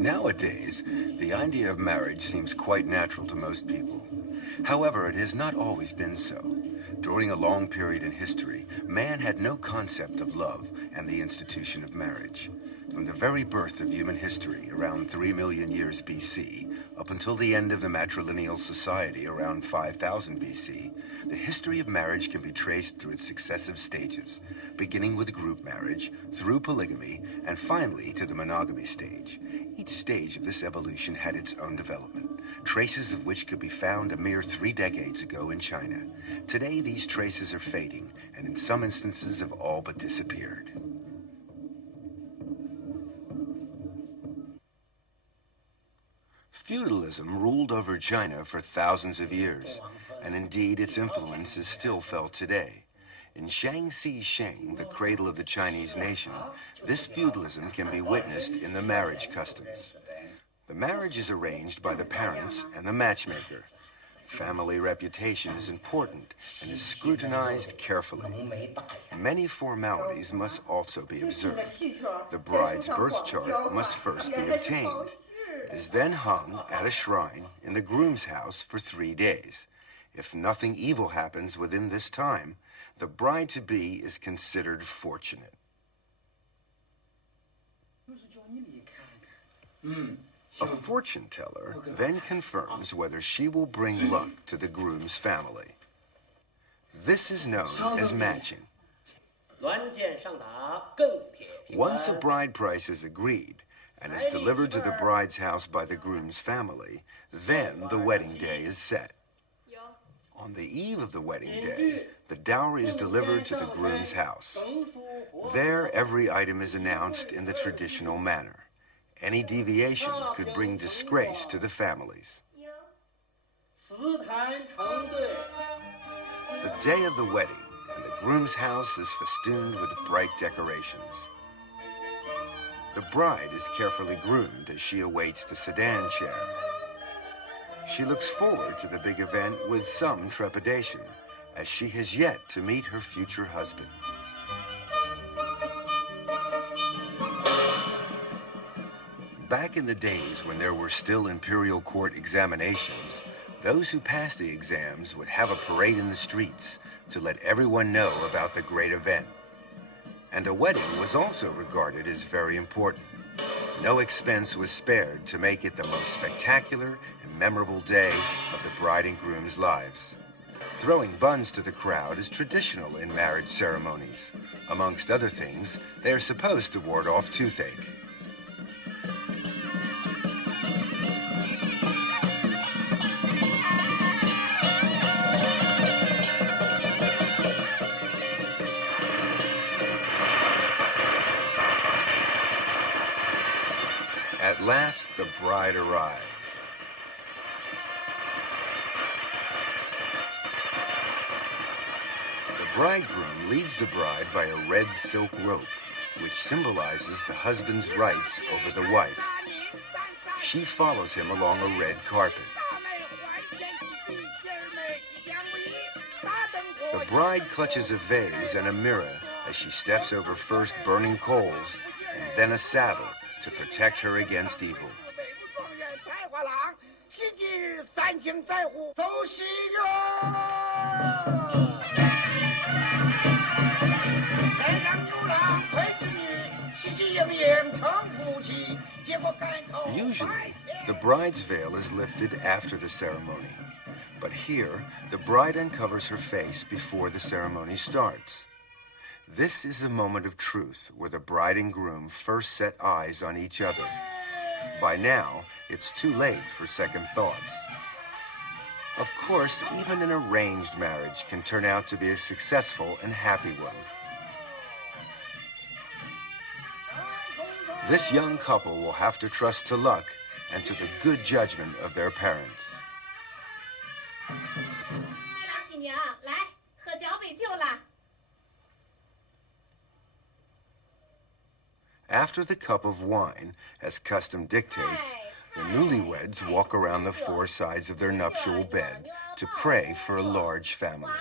Nowadays, the idea of marriage seems quite natural to most people. However, it has not always been so. During a long period in history, man had no concept of love and the institution of marriage. From the very birth of human history, around 3 million years BC, up until the end of the matrilineal society around 5000 BC, the history of marriage can be traced through its successive stages, beginning with group marriage, through polygamy, and finally to the monogamy stage. Each stage of this evolution had its own development, traces of which could be found a mere 3 decades ago in China. Today, these traces are fading, and in some instances have all but disappeared. Feudalism ruled over China for thousands of years, and indeed its influence is still felt today. In Shaanxi Sheng, the cradle of the Chinese nation, this feudalism can be witnessed in the marriage customs. The marriage is arranged by the parents and the matchmaker. Family reputation is important and is scrutinized carefully. Many formalities must also be observed. The bride's birth chart must first be obtained. It is then hung at a shrine in the groom's house for 3 days. If nothing evil happens within this time, the bride-to-be is considered fortunate. A fortune teller then confirms whether she will bring luck to the groom's family. This is known as matching. Once a bride price is agreed and is delivered to the bride's house by the groom's family, then the wedding day is set. On the eve of the wedding day, the dowry is delivered to the groom's house. There, every item is announced in the traditional manner. Any deviation could bring disgrace to the families. The day of the wedding, and the groom's house is festooned with bright decorations. The bride is carefully groomed as she awaits the sedan chair. She looks forward to the big event with some trepidation, as she has yet to meet her future husband. Back in the days when there were still imperial court examinations, those who passed the exams would have a parade in the streets to let everyone know about the great event. And a wedding was also regarded as very important. No expense was spared to make it the most spectacular and memorable day of the bride and groom's lives. Throwing buns to the crowd is traditional in marriage ceremonies. Amongst other things, they are supposed to ward off toothache. At last, the bride arrives. The bridegroom leads the bride by a red silk rope, which symbolizes the husband's rights over the wife. She follows him along a red carpet. The bride clutches a vase and a mirror as she steps over first burning coals and then a saddle to protect her against evil. Usually, the bride's veil is lifted after the ceremony, but here, the bride uncovers her face before the ceremony starts. This is a moment of truth where the bride and groom first set eyes on each other. By now, it's too late for second thoughts. Of course, even an arranged marriage can turn out to be a successful and happy one. This young couple will have to trust to luck and to the good judgment of their parents. After the cup of wine, as custom dictates, the newlyweds walk around the 4 sides of their nuptial bed to pray for a large family.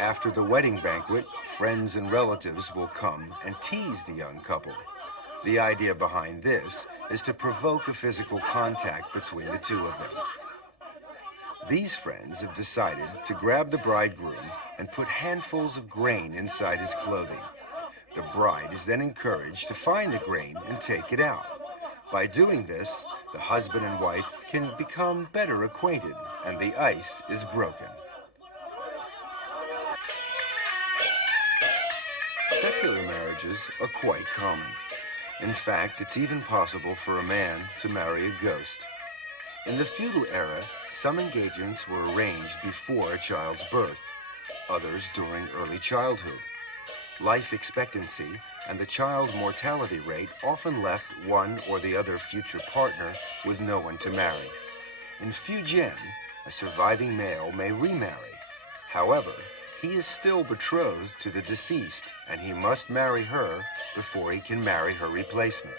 After the wedding banquet, friends and relatives will come and tease the young couple. The idea behind this is to provoke a physical contact between the two of them. These friends have decided to grab the bridegroom and put handfuls of grain inside his clothing. The bride is then encouraged to find the grain and take it out. By doing this, the husband and wife can become better acquainted, and the ice is broken. Secular marriages are quite common. In fact, it's even possible for a man to marry a ghost. In the feudal era, some engagements were arranged before a child's birth, others during early childhood. Life expectancy and the child mortality rate often left one or the other future partner with no one to marry. In Fujian, a surviving male may remarry. However, he is still betrothed to the deceased, and he must marry her before he can marry her replacement.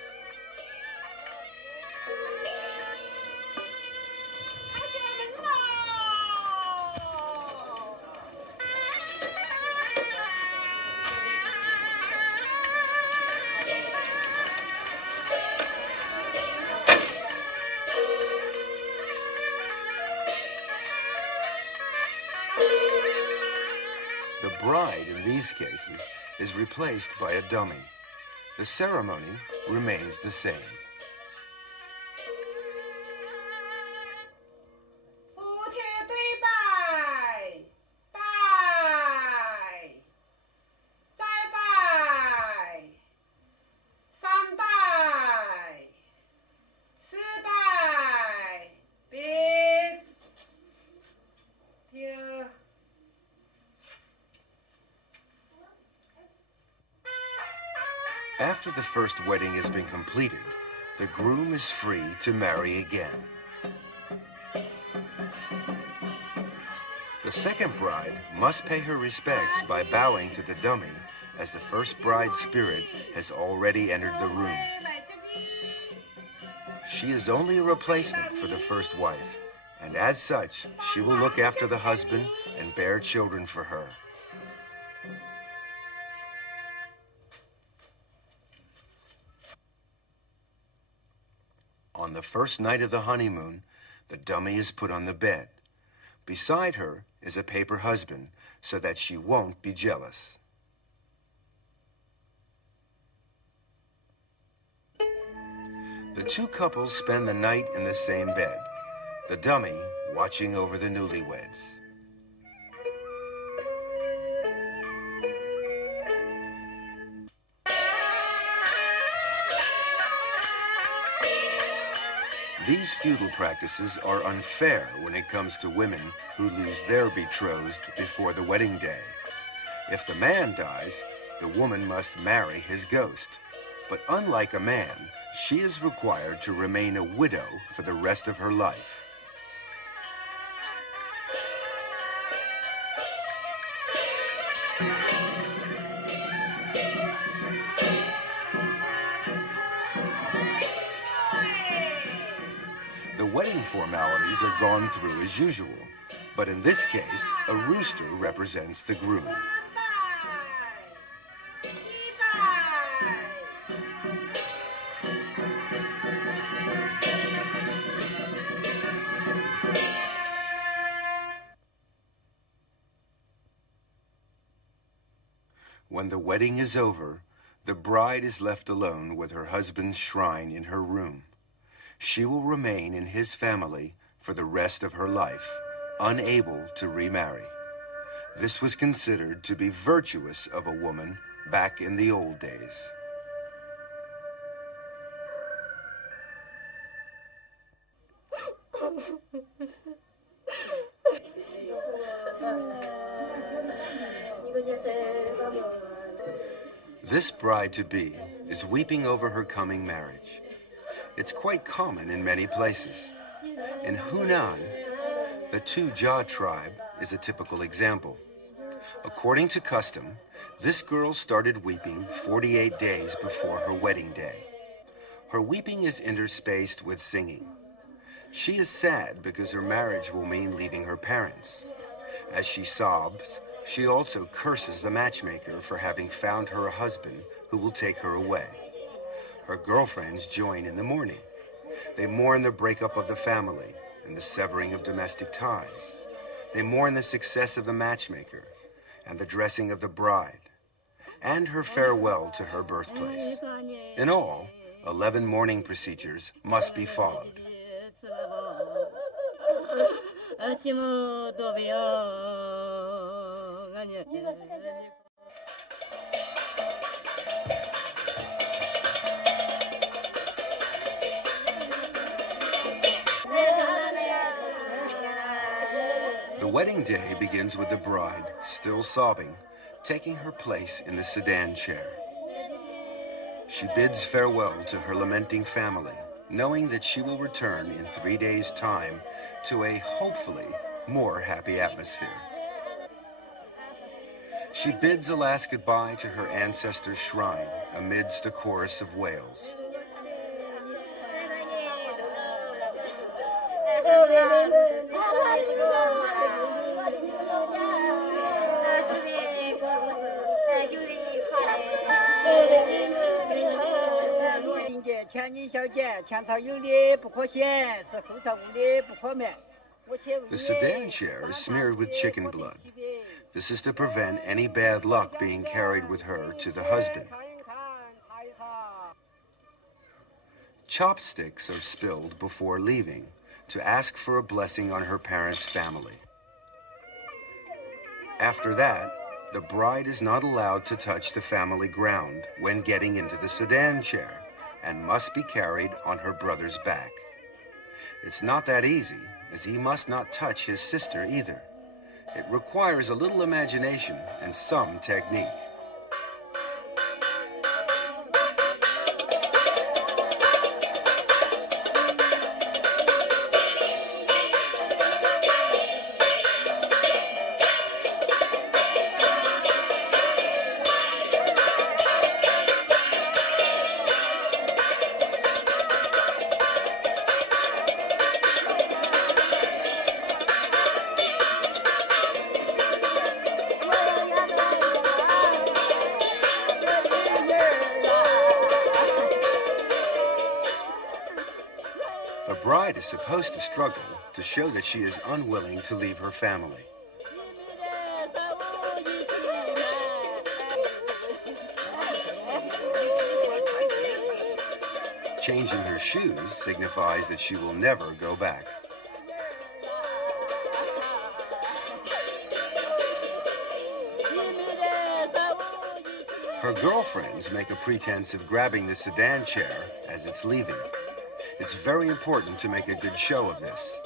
The bride, in these cases, is replaced by a dummy. The ceremony remains the same. After the first wedding has been completed, the groom is free to marry again. The second bride must pay her respects by bowing to the dummy, as the first bride's spirit has already entered the room. She is only a replacement for the first wife, and as such, she will look after the husband and bear children for her. On the first night of the honeymoon, the dummy is put on the bed. Beside her is a paper husband, so that she won't be jealous. The two couples spend the night in the same bed, the dummy watching over the newlyweds. These feudal practices are unfair when it comes to women who lose their betrothed before the wedding day. If the man dies, the woman must marry his ghost. But unlike a man, she is required to remain a widow for the rest of her life. The wedding formalities are gone through as usual, but in this case, a rooster represents the groom. When the wedding is over, the bride is left alone with her husband's shrine in her room. She will remain in his family for the rest of her life, unable to remarry. This was considered to be virtuous of a woman back in the old days. This bride-to-be is weeping over her coming marriage. It's quite common in many places. In Hunan, the Tu-Jia tribe is a typical example. According to custom, this girl started weeping 48 days before her wedding day. Her weeping is interspaced with singing. She is sad because her marriage will mean leaving her parents. As she sobs, She also curses the matchmaker for having found her a husband who will take her away. Her girlfriends join in the mourning. They mourn the breakup of the family and the severing of domestic ties. They mourn the success of the matchmaker and the dressing of the bride and her farewell to her birthplace. In all, 11 mourning procedures must be followed. The wedding day begins with the bride, still sobbing, taking her place in the sedan chair. She bids farewell to her lamenting family, knowing that she will return in 3 days' time to a, hopefully, more happy atmosphere. She bids a last goodbye to her ancestors' shrine amidst a chorus of wails. The sedan chair is smeared with chicken blood. This is to prevent any bad luck being carried with her to the husband. Chopsticks are spilled before leaving to ask for a blessing on her parents' family. After that, the bride is not allowed to touch the family ground when getting into the sedan chair and must be carried on her brother's back. It's not that easy, as he must not touch his sister either. It requires a little imagination and some technique. The bride is supposed to struggle to show that she is unwilling to leave her family. Changing her shoes signifies that she will never go back. Her girlfriends make a pretense of grabbing the sedan chair as it's leaving. It's very important to make a good show of this.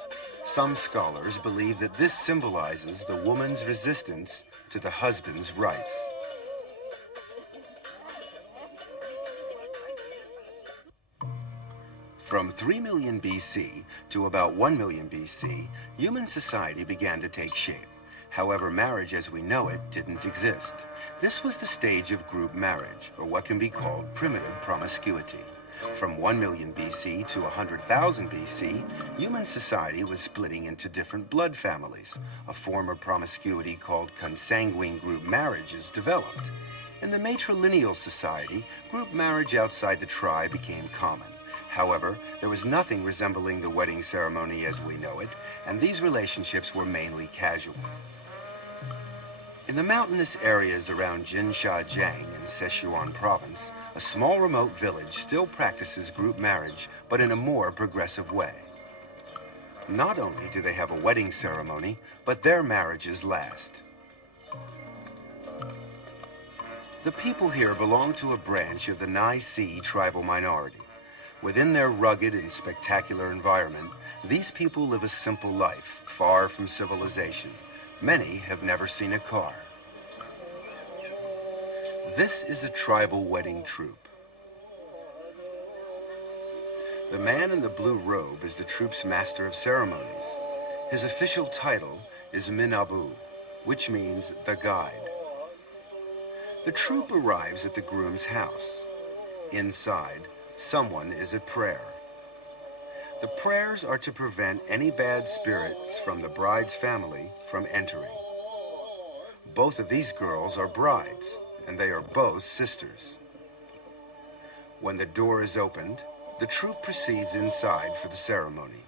Some scholars believe that this symbolizes the woman's resistance to the husband's rights. From 3 million BC to about 1 million BC, human society began to take shape. However, marriage as we know it didn't exist. This was the stage of group marriage, or what can be called primitive promiscuity. From 1 million BC to 100,000 BC, human society was splitting into different blood families. A form of promiscuity called consanguine group marriages developed. In the matrilineal society, group marriage outside the tribe became common. However, there was nothing resembling the wedding ceremony as we know it, and these relationships were mainly casual. In the mountainous areas around Jinshajiang in Sichuan province, a small remote village still practices group marriage, but in a more progressive way. Not only do they have a wedding ceremony, but their marriages last. The people here belong to a branch of the Nai Si tribal minority. Within their rugged and spectacular environment, these people live a simple life, far from civilization. Many have never seen a car. This is a tribal wedding troupe. The man in the blue robe is the troupe's master of ceremonies. His official title is Minabu, which means the guide. The troupe arrives at the groom's house. Inside, someone is at prayer. The prayers are to prevent any bad spirits from the bride's family from entering. Both of these girls are brides, and they are both sisters. When the door is opened, the troupe proceeds inside for the ceremony.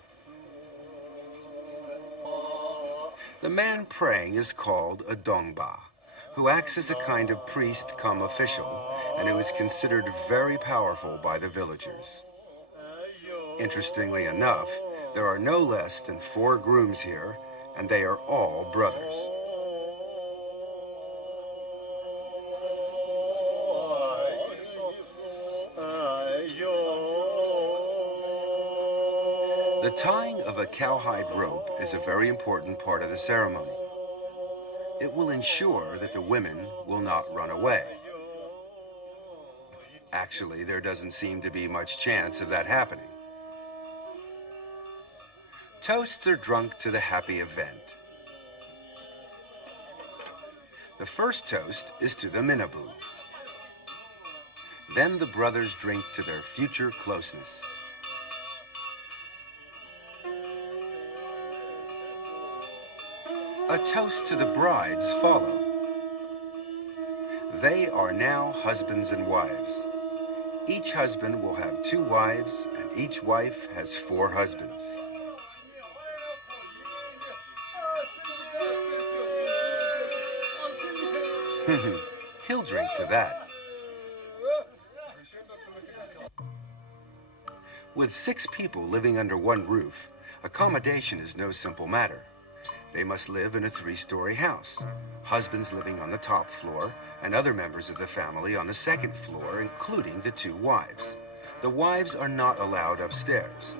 The man praying is called a dongba, who acts as a kind of priest cum official, and who is considered very powerful by the villagers. Interestingly enough, there are no less than 4 grooms here, and they are all brothers. The tying of a cowhide rope is a very important part of the ceremony. It will ensure that the women will not run away. Actually, there doesn't seem to be much chance of that happening. Toasts are drunk to the happy event. The first toast is to the Minabu. Then the brothers drink to their future closeness. A toast to the brides follow. They are now husbands and wives. Each husband will have 2 wives, and each wife has 4 husbands. He'll drink to that. With 6 people living under one roof, accommodation is no simple matter. They must live in a 3-story house, husbands living on the top floor, and other members of the family on the 2nd floor, including the 2 wives. The wives are not allowed upstairs.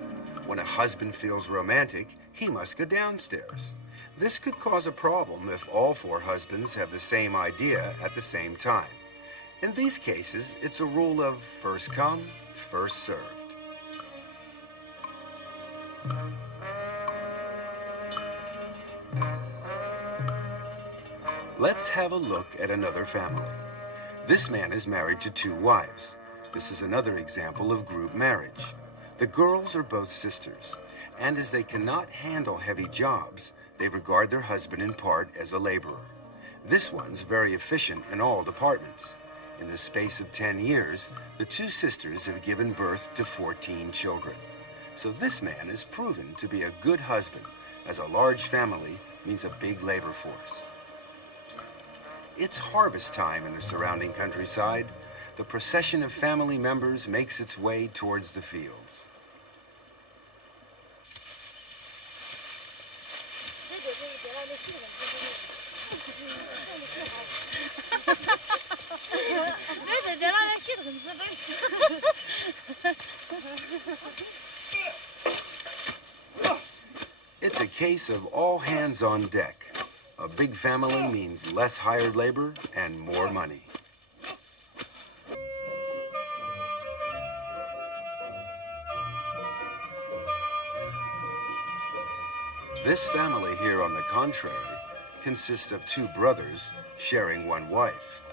When a husband feels romantic, he must go downstairs. This could cause a problem if all 4 husbands have the same idea at the same time. In these cases, it's a rule of first come, first served. Let's have a look at another family. This man is married to 2 wives. This is another example of group marriage. The girls are both sisters, and as they cannot handle heavy jobs, they regard their husband in part as a laborer. This one's very efficient in all departments. In the space of 10 years, the 2 sisters have given birth to 14 children. So this man is proven to be a good husband, as a large family means a big labor force. It's harvest time in the surrounding countryside. The procession of family members makes its way towards the fields. It's a case of all hands on deck. A big family means less hired labor and more money. This family here, on the contrary, consists of 2 brothers sharing one wife.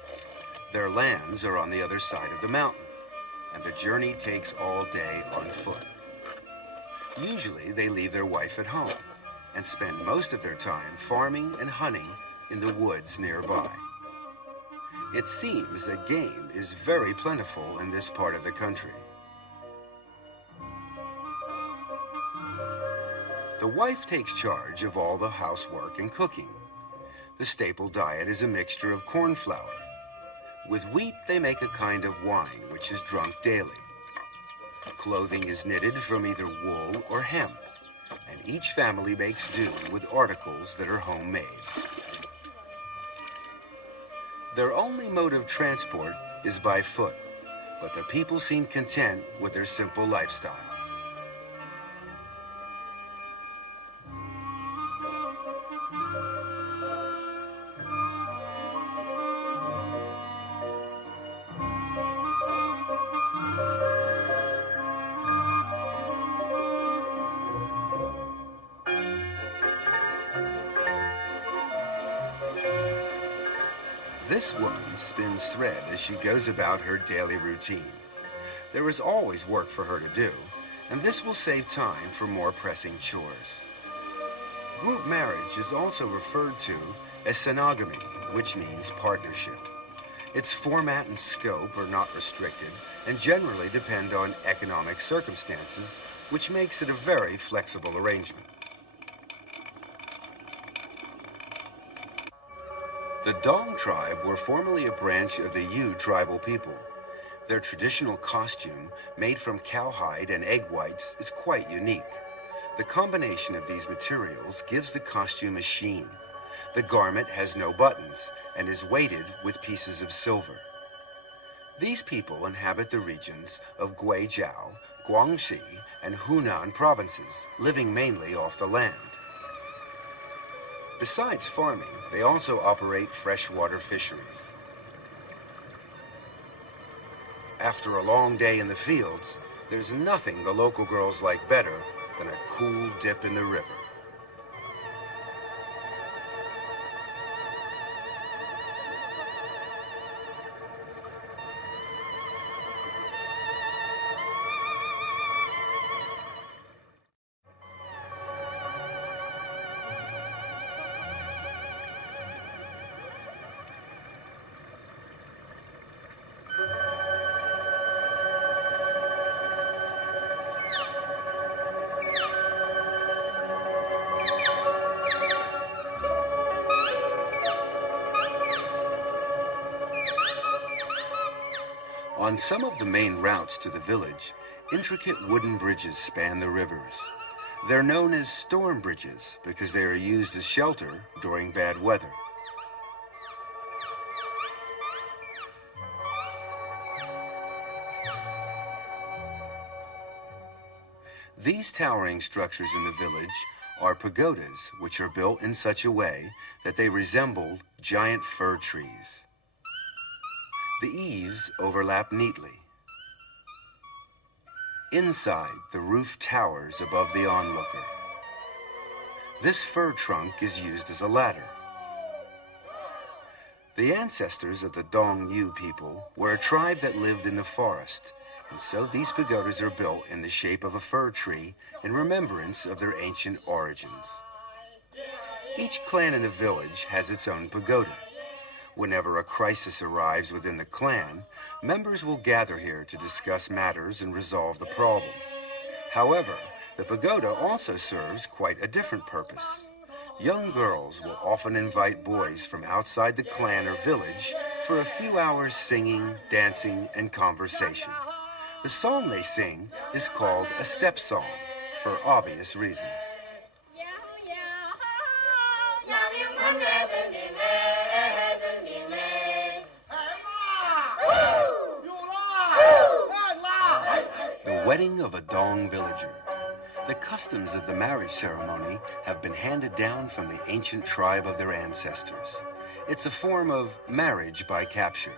Their lands are on the other side of the mountain, and the journey takes all day on foot. Usually they leave their wife at home and spend most of their time farming and hunting in the woods nearby. It seems that game is very plentiful in this part of the country. The wife takes charge of all the housework and cooking. The staple diet is a mixture of corn flour. With wheat, they make a kind of wine, which is drunk daily. Clothing is knitted from either wool or hemp, and each family makes do with articles that are homemade. Their only mode of transport is by foot, but the people seem content with their simple lifestyle. This woman spins thread as she goes about her daily routine. There is always work for her to do, and this will save time for more pressing chores. Group marriage is also referred to as sanogamy, which means partnership. Its format and scope are not restricted and generally depend on economic circumstances, which makes it a very flexible arrangement. The Dong tribe were formerly a branch of the Yu tribal people. Their traditional costume, made from cowhide and egg whites, is quite unique. The combination of these materials gives the costume a sheen. The garment has no buttons and is weighted with pieces of silver. These people inhabit the regions of Guizhou, Guangxi, and Hunan provinces, living mainly off the land. Besides farming, they also operate freshwater fisheries. After a long day in the fields, there's nothing the local girls like better than a cool dip in the river. On some of the main routes to the village, intricate wooden bridges span the rivers. They're known as storm bridges because they are used as shelter during bad weather. These towering structures in the village are pagodas, which are built in such a way that they resemble giant fir trees. The eaves overlap neatly. Inside, the roof towers above the onlooker. This fir trunk is used as a ladder. The ancestors of the Dong Yu people were a tribe that lived in the forest, and so these pagodas are built in the shape of a fir tree in remembrance of their ancient origins. Each clan in the village has its own pagoda. Whenever a crisis arrives within the clan, members will gather here to discuss matters and resolve the problem. However, the pagoda also serves quite a different purpose. Young girls will often invite boys from outside the clan or village for a few hours singing, dancing, and conversation. The song they sing is called a step song, for obvious reasons. The wedding of a Dong villager. The customs of the marriage ceremony have been handed down from the ancient tribe of their ancestors. It's a form of marriage by capture.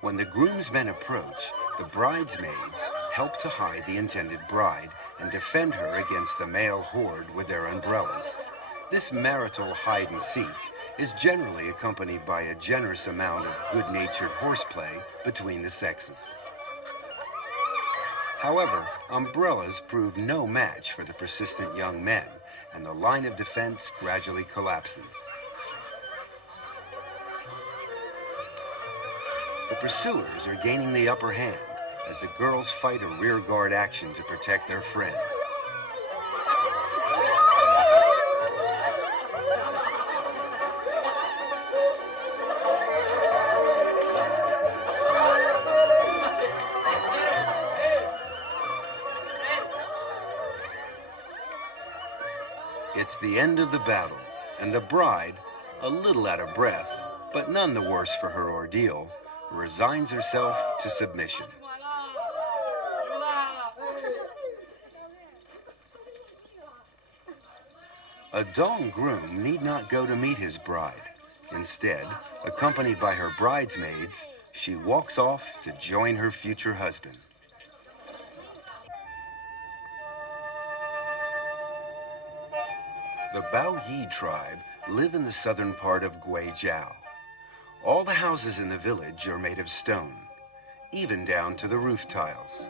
When the groomsmen approach, the bridesmaids help to hide the intended bride and defend her against the male horde with their umbrellas. This marital hide-and-seek is generally accompanied by a generous amount of good-natured horseplay between the sexes. However, umbrellas prove no match for the persistent young men, and the line of defense gradually collapses. The pursuers are gaining the upper hand as the girls fight a rearguard action to protect their friend. It's the end of the battle, and the bride, a little out of breath, but none the worse for her ordeal, resigns herself to submission. A Dong groom need not go to meet his bride. Instead, accompanied by her bridesmaids, she walks off to join her future husband. The Bao Yi tribe live in the southern part of Guizhou. All the houses in the village are made of stone, even down to the roof tiles.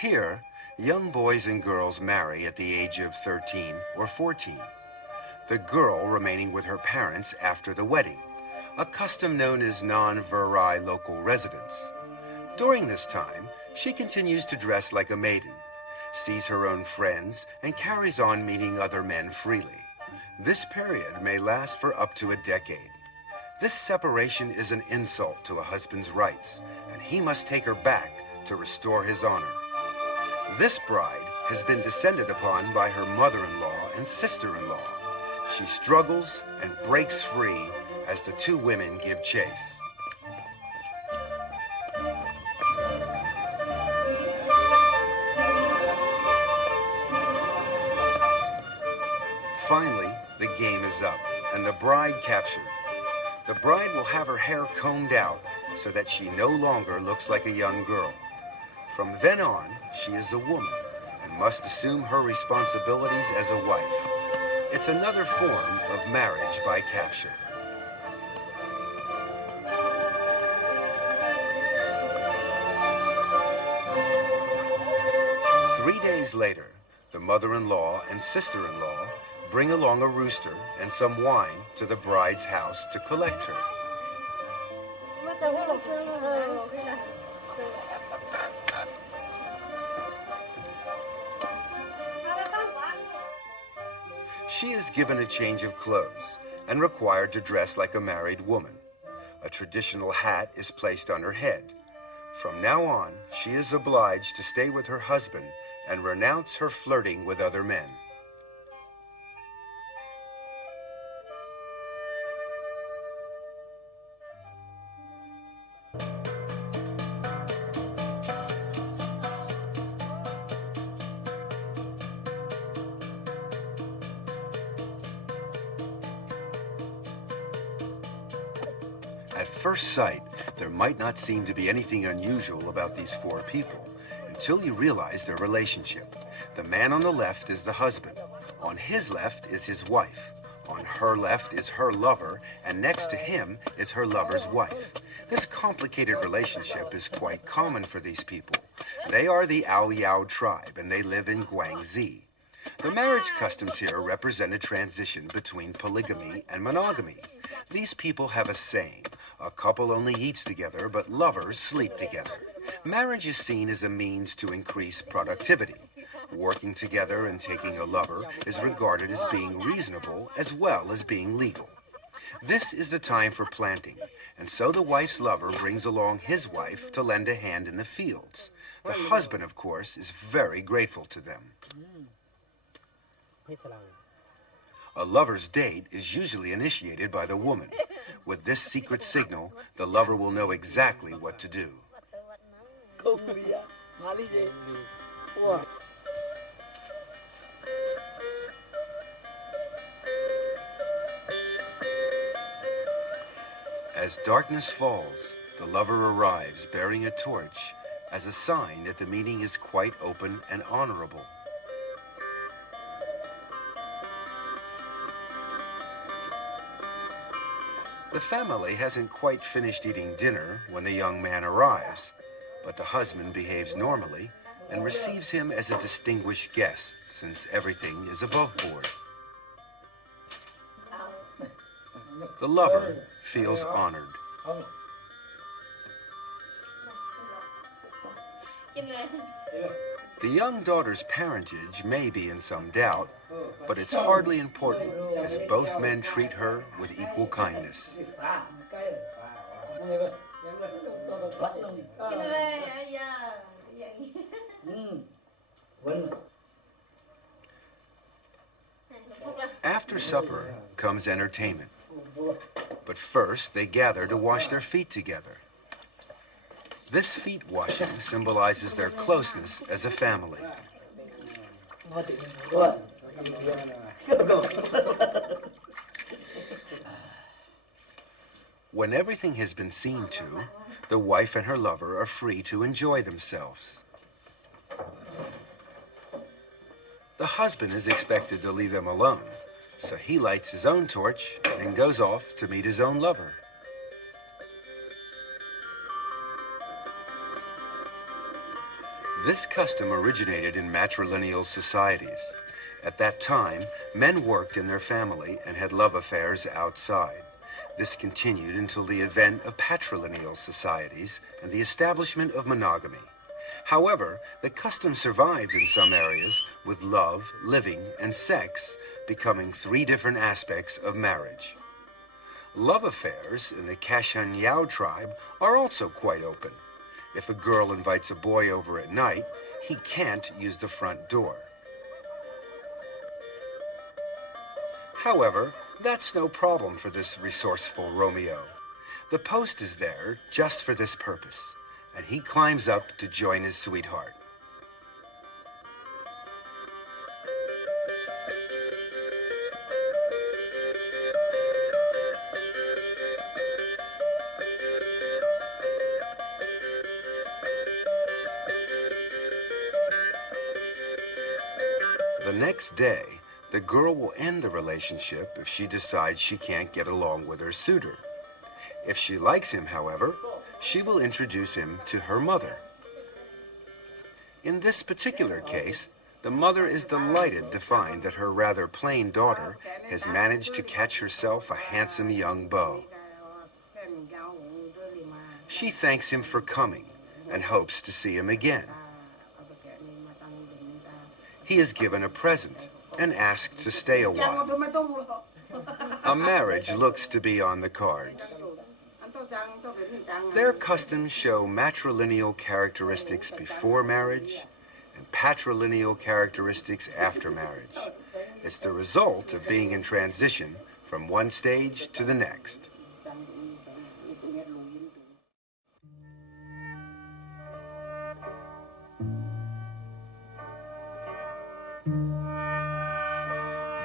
Here, young boys and girls marry at the age of 13 or 14, the girl remaining with her parents after the wedding, a custom known as non-virile local residence. During this time, she continues to dress like a maiden, sees her own friends, and carries on meeting other men freely. This period may last for up to a decade. This separation is an insult to a husband's rights, and he must take her back to restore his honor. This bride has been descended upon by her mother-in-law and sister-in-law. She struggles and breaks free as the two women give chase. Finally, the game is up and the bride captured. The bride will have her hair combed out so that she no longer looks like a young girl. From then on, she is a woman and must assume her responsibilities as a wife. It's another form of marriage by capture. Three days later, the mother-in-law and sister-in-law bring along a rooster and some wine to the bride's house to collect her. She is given a change of clothes and required to dress like a married woman. A traditional hat is placed on her head. From now on, she is obliged to stay with her husband and renounce her flirting with other men. At first sight, there might not seem to be anything unusual about these four people until you realize their relationship. The man on the left is the husband. On his left is his wife. On her left is her lover, and next to him is her lover's wife. This complicated relationship is quite common for these people. They are the Ao Yao tribe, and they live in Guangxi. The marriage customs here represent a transition between polygamy and monogamy. These people have a saying: a couple only eats together, but lovers sleep together. Marriage is seen as a means to increase productivity. Working together and taking a lover is regarded as being reasonable as well as being legal. This is the time for planting, and so the wife's lover brings along his wife to lend a hand in the fields. The husband, of course, is very grateful to them. A lover's date is usually initiated by the woman. With this secret signal, the lover will know exactly what to do. As darkness falls, the lover arrives bearing a torch as a sign that the meeting is quite open and honorable. The family hasn't quite finished eating dinner when the young man arrives, but the husband behaves normally and receives him as a distinguished guest since everything is above board. The lover feels honored. The young daughter's parentage may be in some doubt, but it's hardly important as both men treat her with equal kindness. After supper comes entertainment, but first they gather to wash their feet together. This feet washing symbolizes their closeness as a family. When everything has been seen to, the wife and her lover are free to enjoy themselves. The husband is expected to leave them alone, so he lights his own torch and goes off to meet his own lover. This custom originated in matrilineal societies. At that time, men worked in their family and had love affairs outside. This continued until the advent of patrilineal societies and the establishment of monogamy. However, the custom survived in some areas, with love, living, and sex becoming three different aspects of marriage. Love affairs in the Kashanyao tribe are also quite open. If a girl invites a boy over at night, he can't use the front door. However, that's no problem for this resourceful Romeo. The post is there just for this purpose, and he climbs up to join his sweetheart. The next day, the girl will end the relationship if she decides she can't get along with her suitor. If she likes him, however, she will introduce him to her mother. In this particular case, the mother is delighted to find that her rather plain daughter has managed to catch herself a handsome young beau. She thanks him for coming and hopes to see him again. He is given a present and asked to stay a while. A marriage looks to be on the cards. Their customs show matrilineal characteristics before marriage and patrilineal characteristics after marriage. It's the result of being in transition from one stage to the next.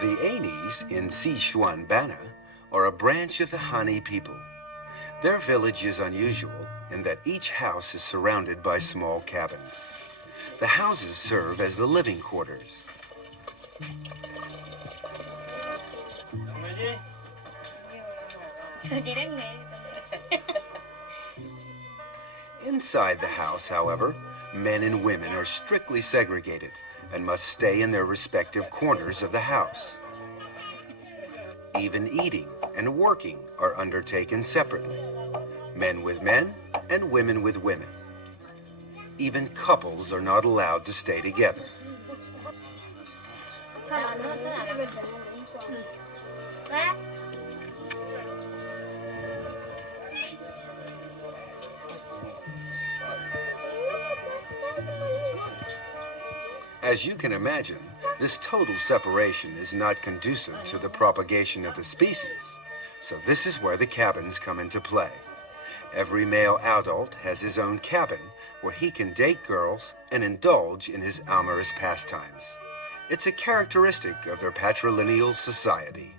The Anis in Sichuan Bana are a branch of the Hani people. Their village is unusual in that each house is surrounded by small cabins. The houses serve as the living quarters. Inside the house, however, men and women are strictly segregated and must stay in their respective corners of the house. Even eating and working are undertaken separately. Men with men and women with women. Even couples are not allowed to stay together. As you can imagine, this total separation is not conducive to the propagation of the species, so this is where the cabins come into play. Every male adult has his own cabin where he can date girls and indulge in his amorous pastimes. It's a characteristic of their patrilineal society.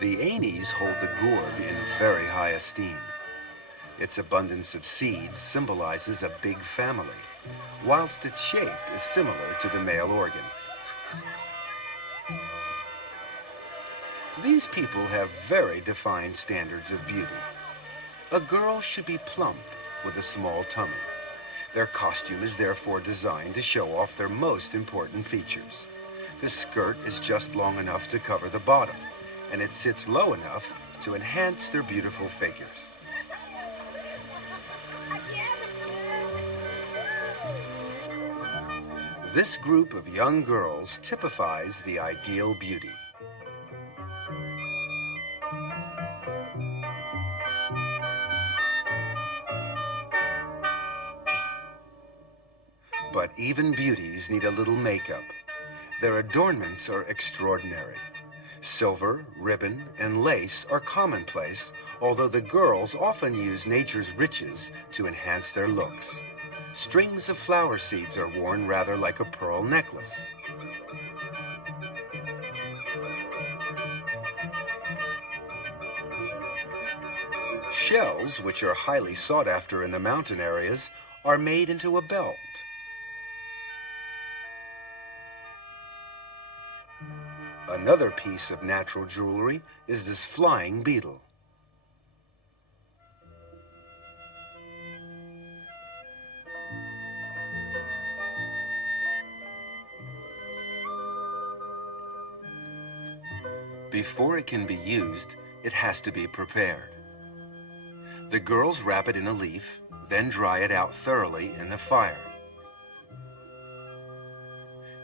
The Anis hold the gourd in very high esteem. Its abundance of seeds symbolizes a big family, whilst its shape is similar to the male organ. These people have very defined standards of beauty. A girl should be plump with a small tummy. Their costume is therefore designed to show off their most important features. The skirt is just long enough to cover the bottom, and it sits low enough to enhance their beautiful figures. This group of young girls typifies the ideal beauty. But even beauties need a little makeup. Their adornments are extraordinary. Silver, ribbon, and lace are commonplace, although the girls often use nature's riches to enhance their looks. Strings of flower seeds are worn rather like a pearl necklace. Shells, which are highly sought after in the mountain areas, are made into a belt. Another piece of natural jewelry is this flying beetle. Before it can be used, it has to be prepared. The girls wrap it in a leaf, then dry it out thoroughly in the fire.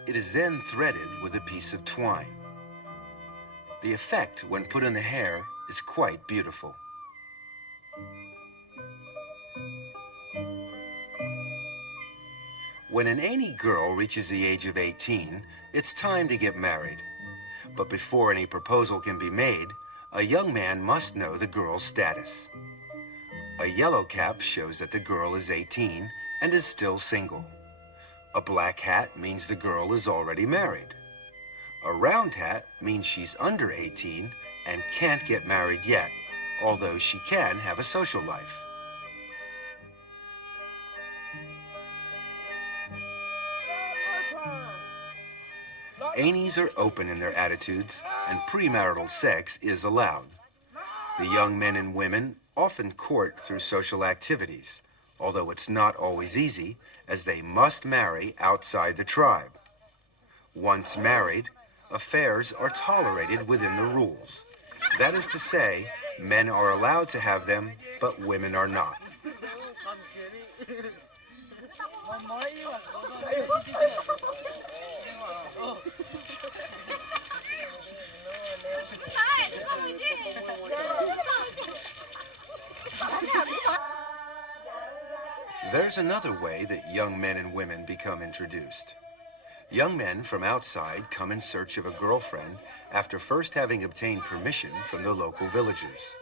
It is then threaded with a piece of twine. The effect when put in the hair is quite beautiful. When an Aini girl reaches the age of 18, it's time to get married. But before any proposal can be made, a young man must know the girl's status. A yellow cap shows that the girl is 18 and is still single. A black hat means the girl is already married. A round hat means she's under 18 and can't get married yet, although she can have a social life. Ainis are open in their attitudes, and premarital sex is allowed. The young men and women often court through social activities, although it's not always easy, as they must marry outside the tribe. Once married, affairs are tolerated within the rules. That is to say, men are allowed to have them, but women are not. There's another way that young men and women become introduced. Young men from outside come in search of a girlfriend after first having obtained permission from the local villagers.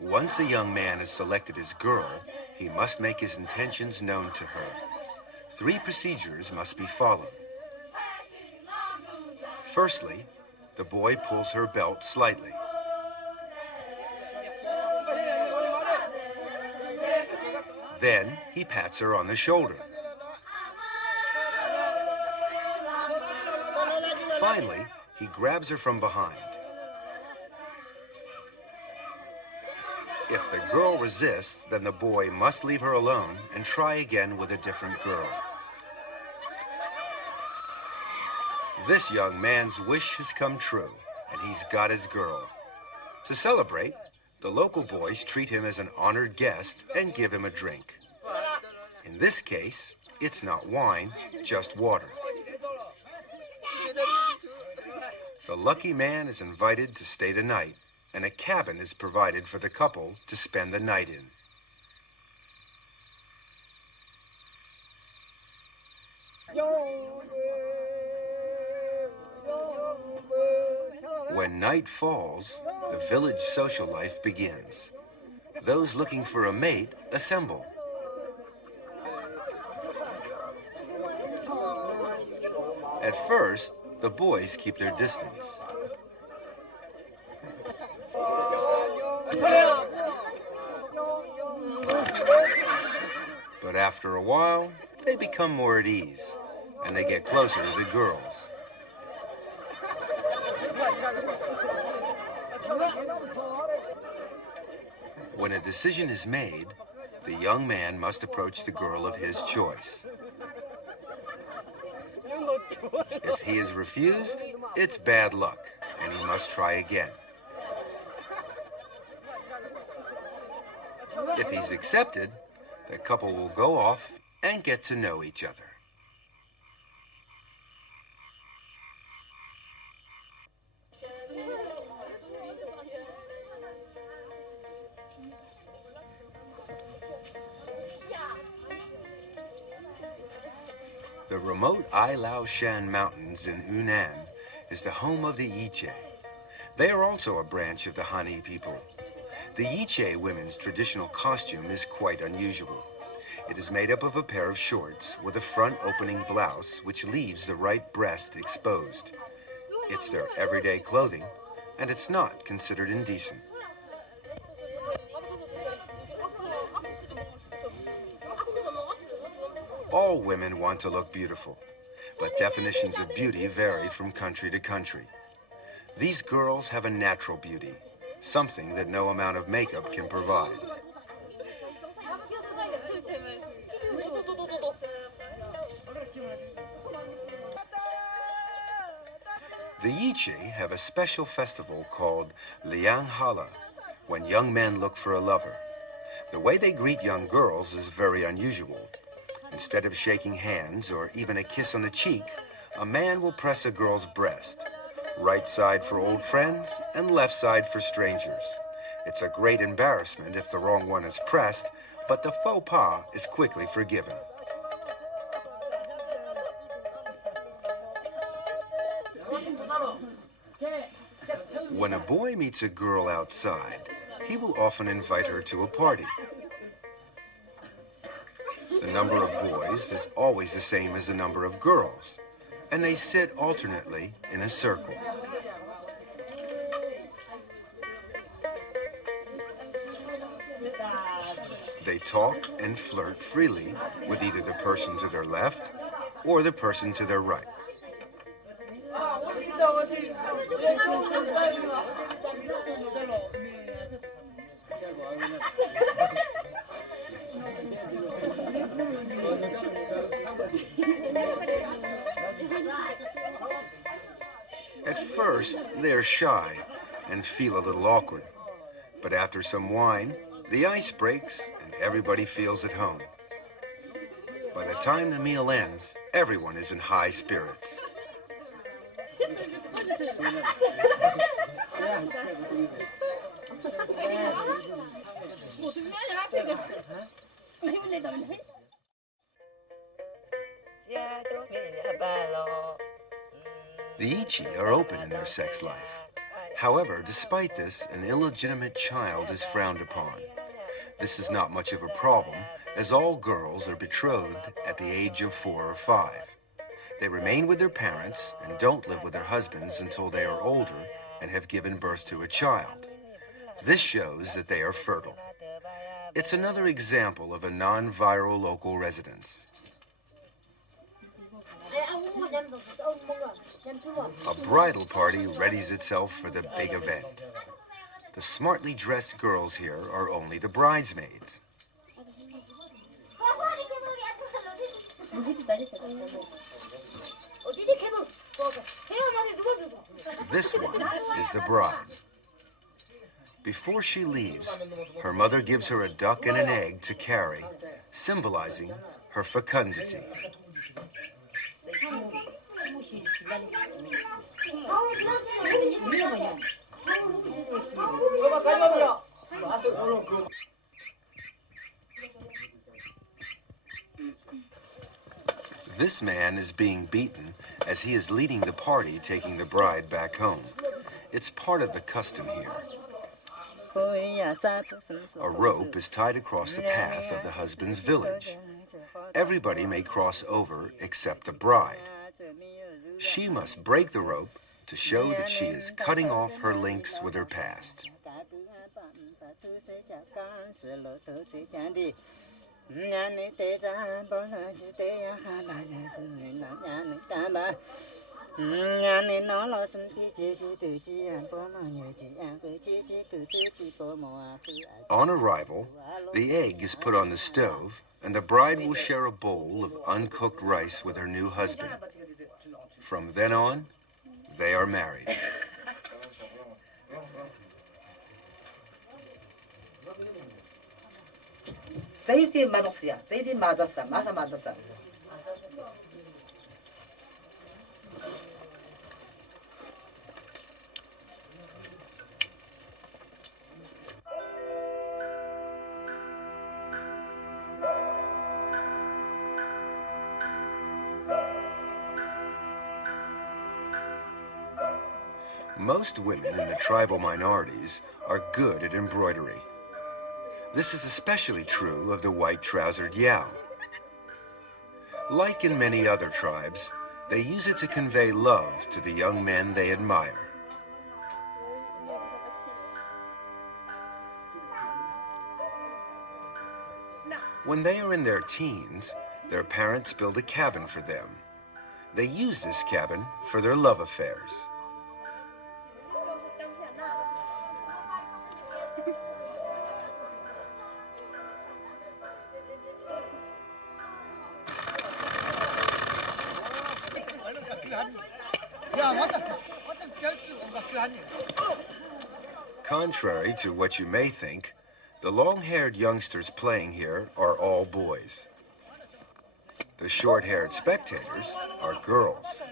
Once a young man has selected his girl, he must make his intentions known to her. 3 procedures must be followed. Firstly, the boy pulls her belt slightly. Then he pats her on the shoulder. Finally, he grabs her from behind. If the girl resists, then the boy must leave her alone and try again with a different girl. This young man's wish has come true, and he's got his girl. To celebrate, the local boys treat him as an honored guest and give him a drink. In this case, it's not wine, just water. The lucky man is invited to stay the night, and a cabin is provided for the couple to spend the night in. When night falls, the village social life begins. Those looking for a mate assemble. At first, the boys keep their distance. But after a while, they become more at ease, and they get closer to the girls. When a decision is made, the young man must approach the girl of his choice. If he is refused, it's bad luck, and he must try again. If he's accepted, the couple will go off and get to know each other. The remote Ai Lao Shan Mountains in Yunnan is the home of the Yiche. They are also a branch of the Hani people. The Yiche women's traditional costume is quite unusual. It is made up of a pair of shorts with a front opening blouse which leaves the right breast exposed. It's their everyday clothing, and it's not considered indecent. All women want to look beautiful, but definitions of beauty vary from country to country. These girls have a natural beauty, something that no amount of makeup can provide. The Yichi have a special festival called Liang Hala, when young men look for a lover. The way they greet young girls is very unusual. Instead of shaking hands or even a kiss on the cheek, a man will press a girl's breast. Right side for old friends and left side for strangers. It's a great embarrassment if the wrong one is pressed, but the faux pas is quickly forgiven. When a boy meets a girl outside, he will often invite her to a party. The number of boys is always the same as the number of girls, and they sit alternately in a circle. They talk and flirt freely with either the person to their left or the person to their right. At first, they're shy and feel a little awkward. But after some wine, the ice breaks and everybody feels at home. By the time the meal ends, everyone is in high spirits. The Ichi are open in their sex life. However, despite this, an illegitimate child is frowned upon. This is not much of a problem, as all girls are betrothed at the age of 4 or 5. They remain with their parents and don't live with their husbands until they are older and have given birth to a child. This shows that they are fertile. It's another example of a non-viral local residence. A bridal party readies itself for the big event. The smartly dressed girls here are only the bridesmaids. This one is the bride. Before she leaves, her mother gives her a duck and an egg to carry, symbolizing her fecundity. This man is being beaten as he is leading the party taking the bride back home. It's part of the custom here. A rope is tied across the path of the husband's village. Everybody may cross over except the bride. She must break the rope to show that she is cutting off her links with her past. On arrival, the egg is put on the stove, and the bride will share a bowl of uncooked rice with her new husband. From then on, they are married. Most women in the tribal minorities are good at embroidery. This is especially true of the white-trousered Yao. Like in many other tribes, they use it to convey love to the young men they admire. When they are in their teens, their parents build a cabin for them. They use this cabin for their love affairs. Contrary to what you may think, the long-haired youngsters playing here are all boys. The short-haired spectators are girls.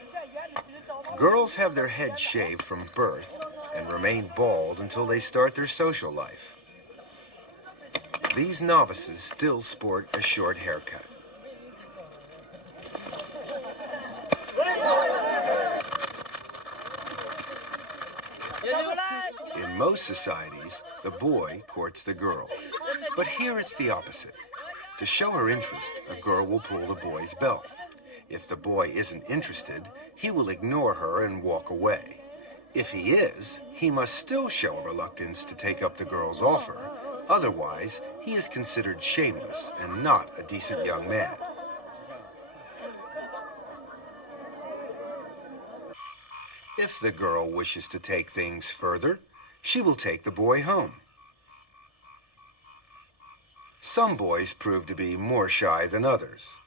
Girls have their heads shaved from birth and remain bald until they start their social life. These novices still sport a short haircut. In most societies, the boy courts the girl. But here it's the opposite. To show her interest, a girl will pull the boy's belt. If the boy isn't interested, he will ignore her and walk away. If he is, he must still show a reluctance to take up the girl's offer. Otherwise, he is considered shameless and not a decent young man. If the girl wishes to take things further, she will take the boy home. Some boys prove to be more shy than others.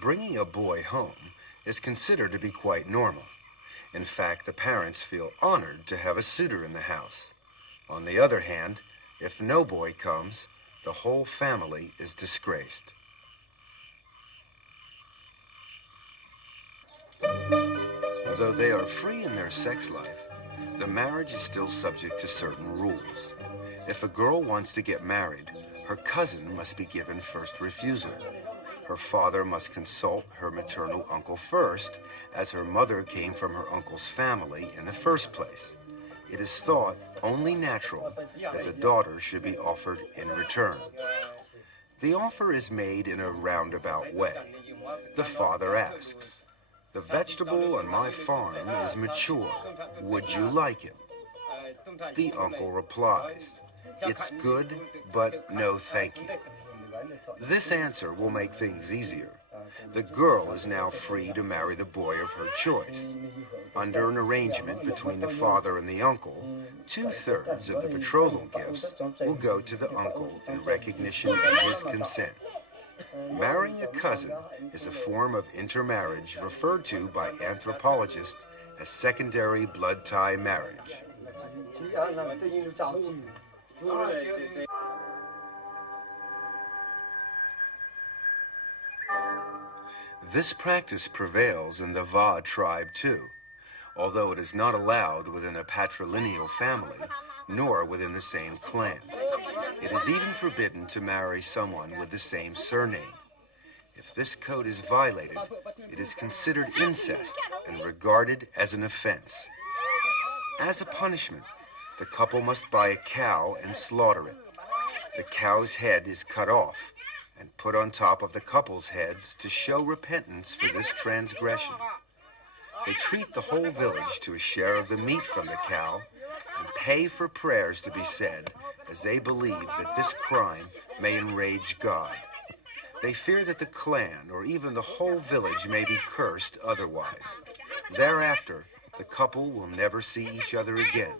Bringing a boy home is considered to be quite normal. In fact, the parents feel honored to have a suitor in the house. On the other hand, if no boy comes, the whole family is disgraced. Though they are free in their sex life, the marriage is still subject to certain rules. If a girl wants to get married, her cousin must be given first refusal. Her father must consult her maternal uncle first, as her mother came from her uncle's family in the first place. It is thought only natural that the daughter should be offered in return. The offer is made in a roundabout way. The father asks, "The vegetable on my farm is mature. Would you like it?" The uncle replies, "It's good, but no thank you." This answer will make things easier. The girl is now free to marry the boy of her choice. Under an arrangement between the father and the uncle, 2/3 of the betrothal gifts will go to the uncle in recognition of his consent. Marrying a cousin is a form of intermarriage referred to by anthropologists as secondary blood tie marriage. This practice prevails in the Va tribe too, although it is not allowed within a patrilineal family, nor within the same clan. It is even forbidden to marry someone with the same surname. If this code is violated, it is considered incest and regarded as an offense. As a punishment, the couple must buy a cow and slaughter it. The cow's head is cut off and put on top of the couple's heads to show repentance for this transgression. They treat the whole village to a share of the meat from the cow and pay for prayers to be said, as they believe that this crime may enrage God. They fear that the clan or even the whole village may be cursed otherwise. Thereafter, the couple will never see each other again.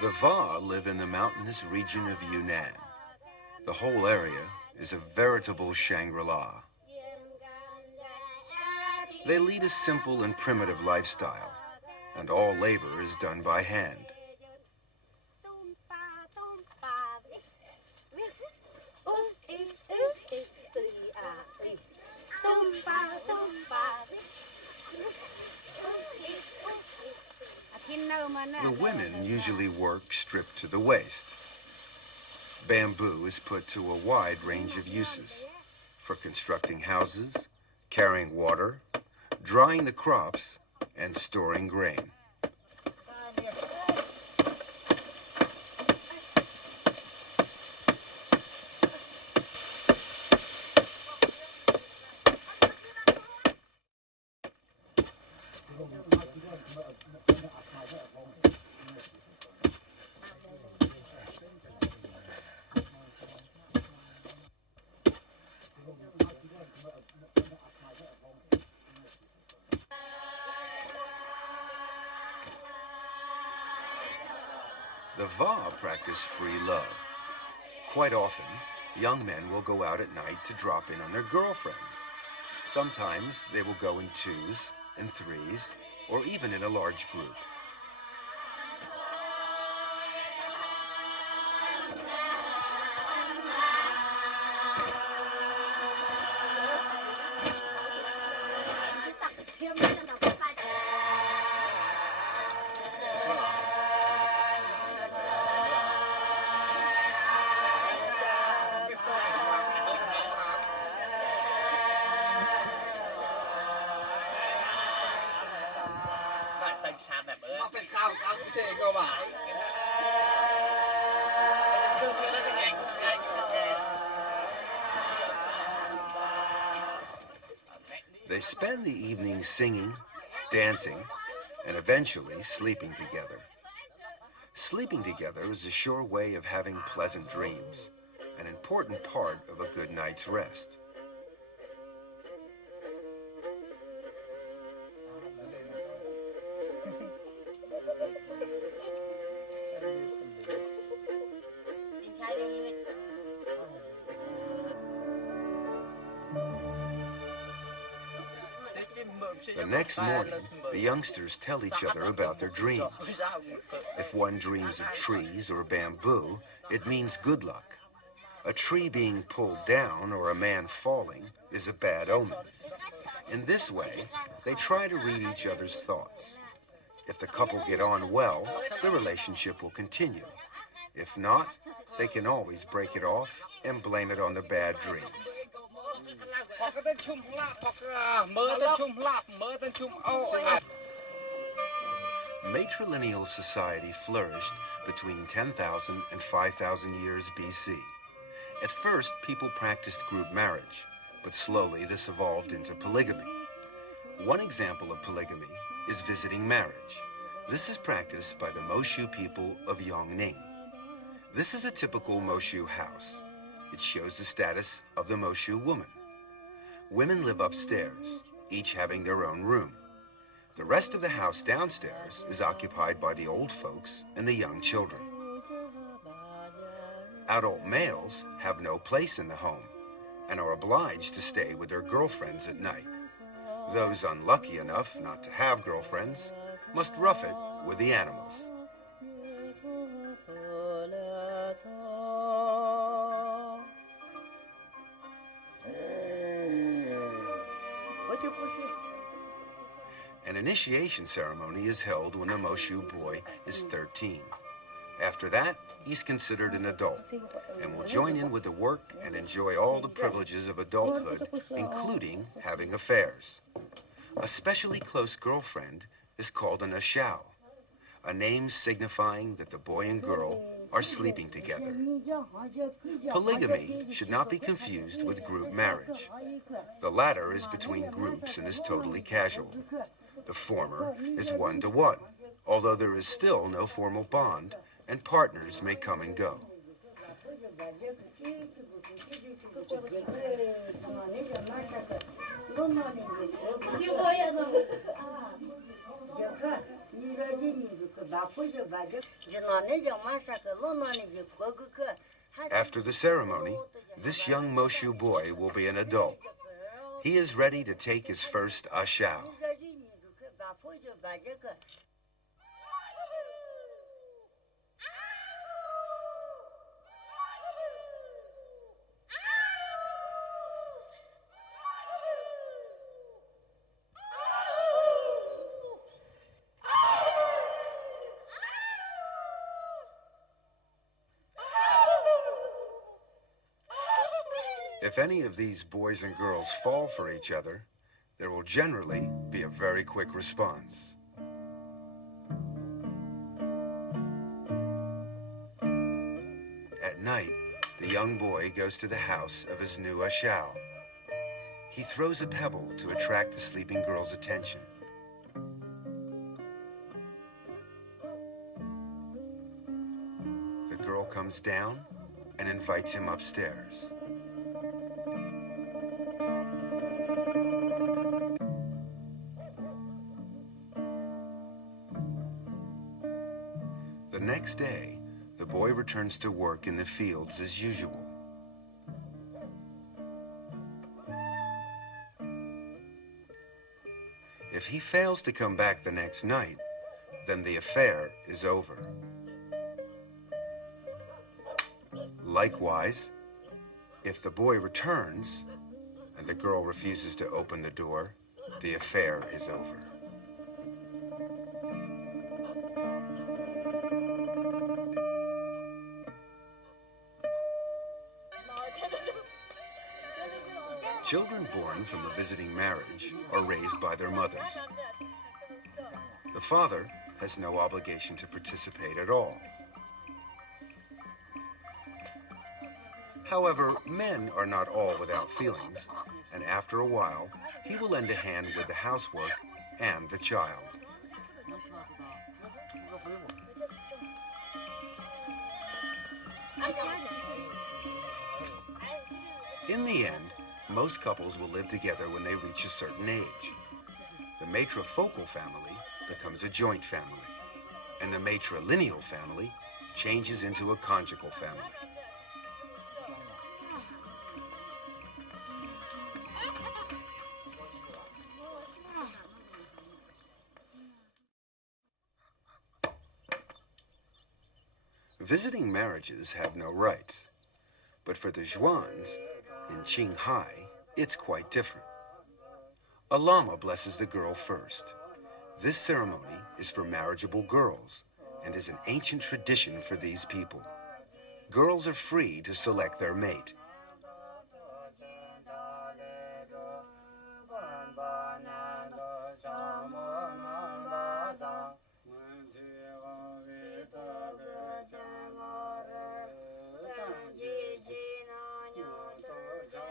The Va live in the mountainous region of Yunnan. The whole area is a veritable Shangri-La. They lead a simple and primitive lifestyle, and all labor is done by hand. The women usually work stripped to the waist. Bamboo is put to a wide range of uses: for constructing houses, carrying water, drying the crops, and storing grain. Sva practice free love. Quite often, young men will go out at night to drop in on their girlfriends. Sometimes they will go in twos and threes, or even in a large group. They spend the evening singing, dancing, and eventually sleeping together. Sleeping together is a sure way of having pleasant dreams, an important part of a good night's rest. The next morning, the youngsters tell each other about their dreams. If one dreams of trees or bamboo, it means good luck. A tree being pulled down or a man falling is a bad omen. In this way, they try to read each other's thoughts. If the couple get on well, the relationship will continue. If not, they can always break it off and blame it on the bad dreams. Matrilineal society flourished between 10,000 and 5,000 years BC. At first, people practiced group marriage, but slowly this evolved into polygamy. One example of polygamy is visiting marriage. This is practiced by the Moshu people of Yongning. This is a typical Moshu house. It shows the status of the Moshu woman. Women live upstairs, each having their own room. The rest of the house downstairs is occupied by the old folks and the young children. Adult males have no place in the home and are obliged to stay with their girlfriends at night. Those unlucky enough not to have girlfriends must rough it with the animals. An initiation ceremony is held when a Moshu boy is 13. After that, he's considered an adult and will join in with the work and enjoy all the privileges of adulthood, including having affairs. A specially close girlfriend is called an ashao, a name signifying that the boy and girl are sleeping together. Polygamy should not be confused with group marriage. The latter is between groups and is totally casual. The former is one-to-one, although there is still no formal bond, and partners may come and go. After the ceremony, this young Moshu boy will be an adult. He is ready to take his first ashao. If any of these boys and girls fall for each other, there will generally be a very quick response. At night, the young boy goes to the house of his new ashao. He throws a pebble to attract the sleeping girl's attention. The girl comes down and invites him upstairs. The next day, boy returns to work in the fields as usual. If he fails to come back the next night, then the affair is over. Likewise, if the boy returns and the girl refuses to open the door, the affair is over. Children born from a visiting marriage are raised by their mothers. The father has no obligation to participate at all. However, men are not all without feelings, and after a while, he will lend a hand with the housework and the child. In the end, most couples will live together when they reach a certain age. The matrifocal family becomes a joint family, and the matrilineal family changes into a conjugal family. Visiting marriages have no rights, but for the Zhuans in Qinghai, it's quite different. A lama blesses the girl first. This ceremony is for marriageable girls and is an ancient tradition for these people. Girls are free to select their mate.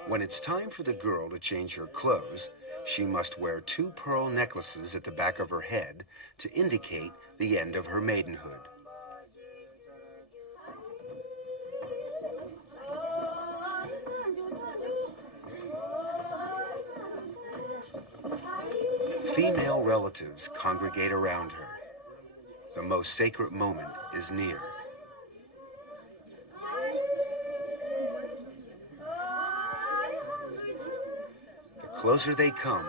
When it's time for the girl to change her clothes, she must wear 2 pearl necklaces at the back of her head to indicate the end of her maidenhood. Female relatives congregate around her. The most sacred moment is near. The closer they come,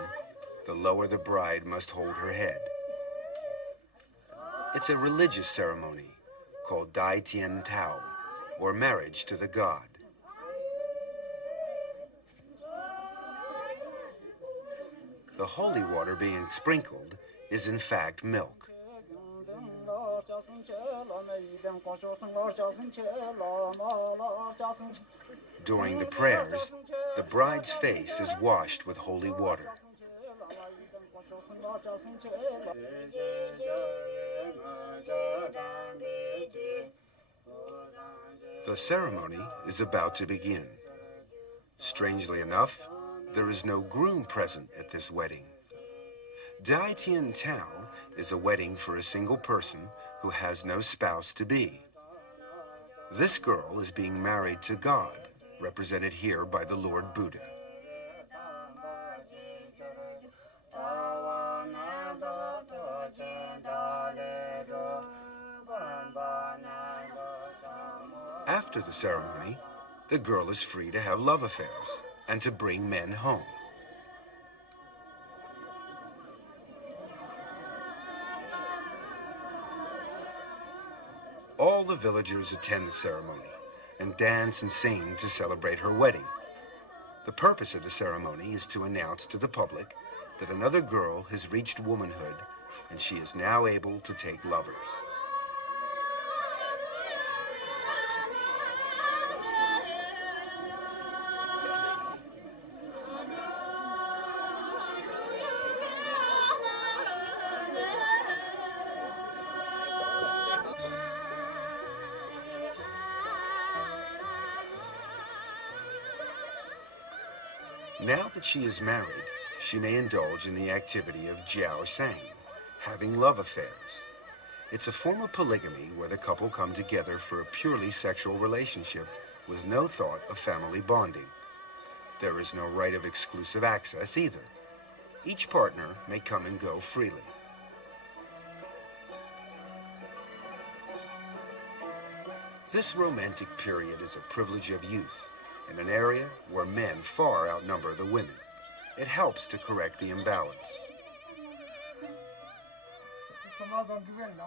the lower the bride must hold her head. It's a religious ceremony called Dai Tian Tao, or marriage to the god. The holy water being sprinkled is in fact milk. During the prayers, the bride's face is washed with holy water. The ceremony is about to begin. Strangely enough, there is no groom present at this wedding. Dai Tian Tao is a wedding for a single person who has no spouse-to-be. This girl is being married to God, represented here by the Lord Buddha. After the ceremony, the girl is free to have love affairs and to bring men home. All the villagers attend the ceremony and dance and sing to celebrate her wedding. The purpose of the ceremony is to announce to the public that another girl has reached womanhood and she is now able to take lovers. Now that she is married, she may indulge in the activity of jiao shang, having love affairs. It's a form of polygamy where the couple come together for a purely sexual relationship with no thought of family bonding. There is no right of exclusive access either. Each partner may come and go freely. This romantic period is a privilege of youth in an area where men far outnumber the women. It helps to correct the imbalance.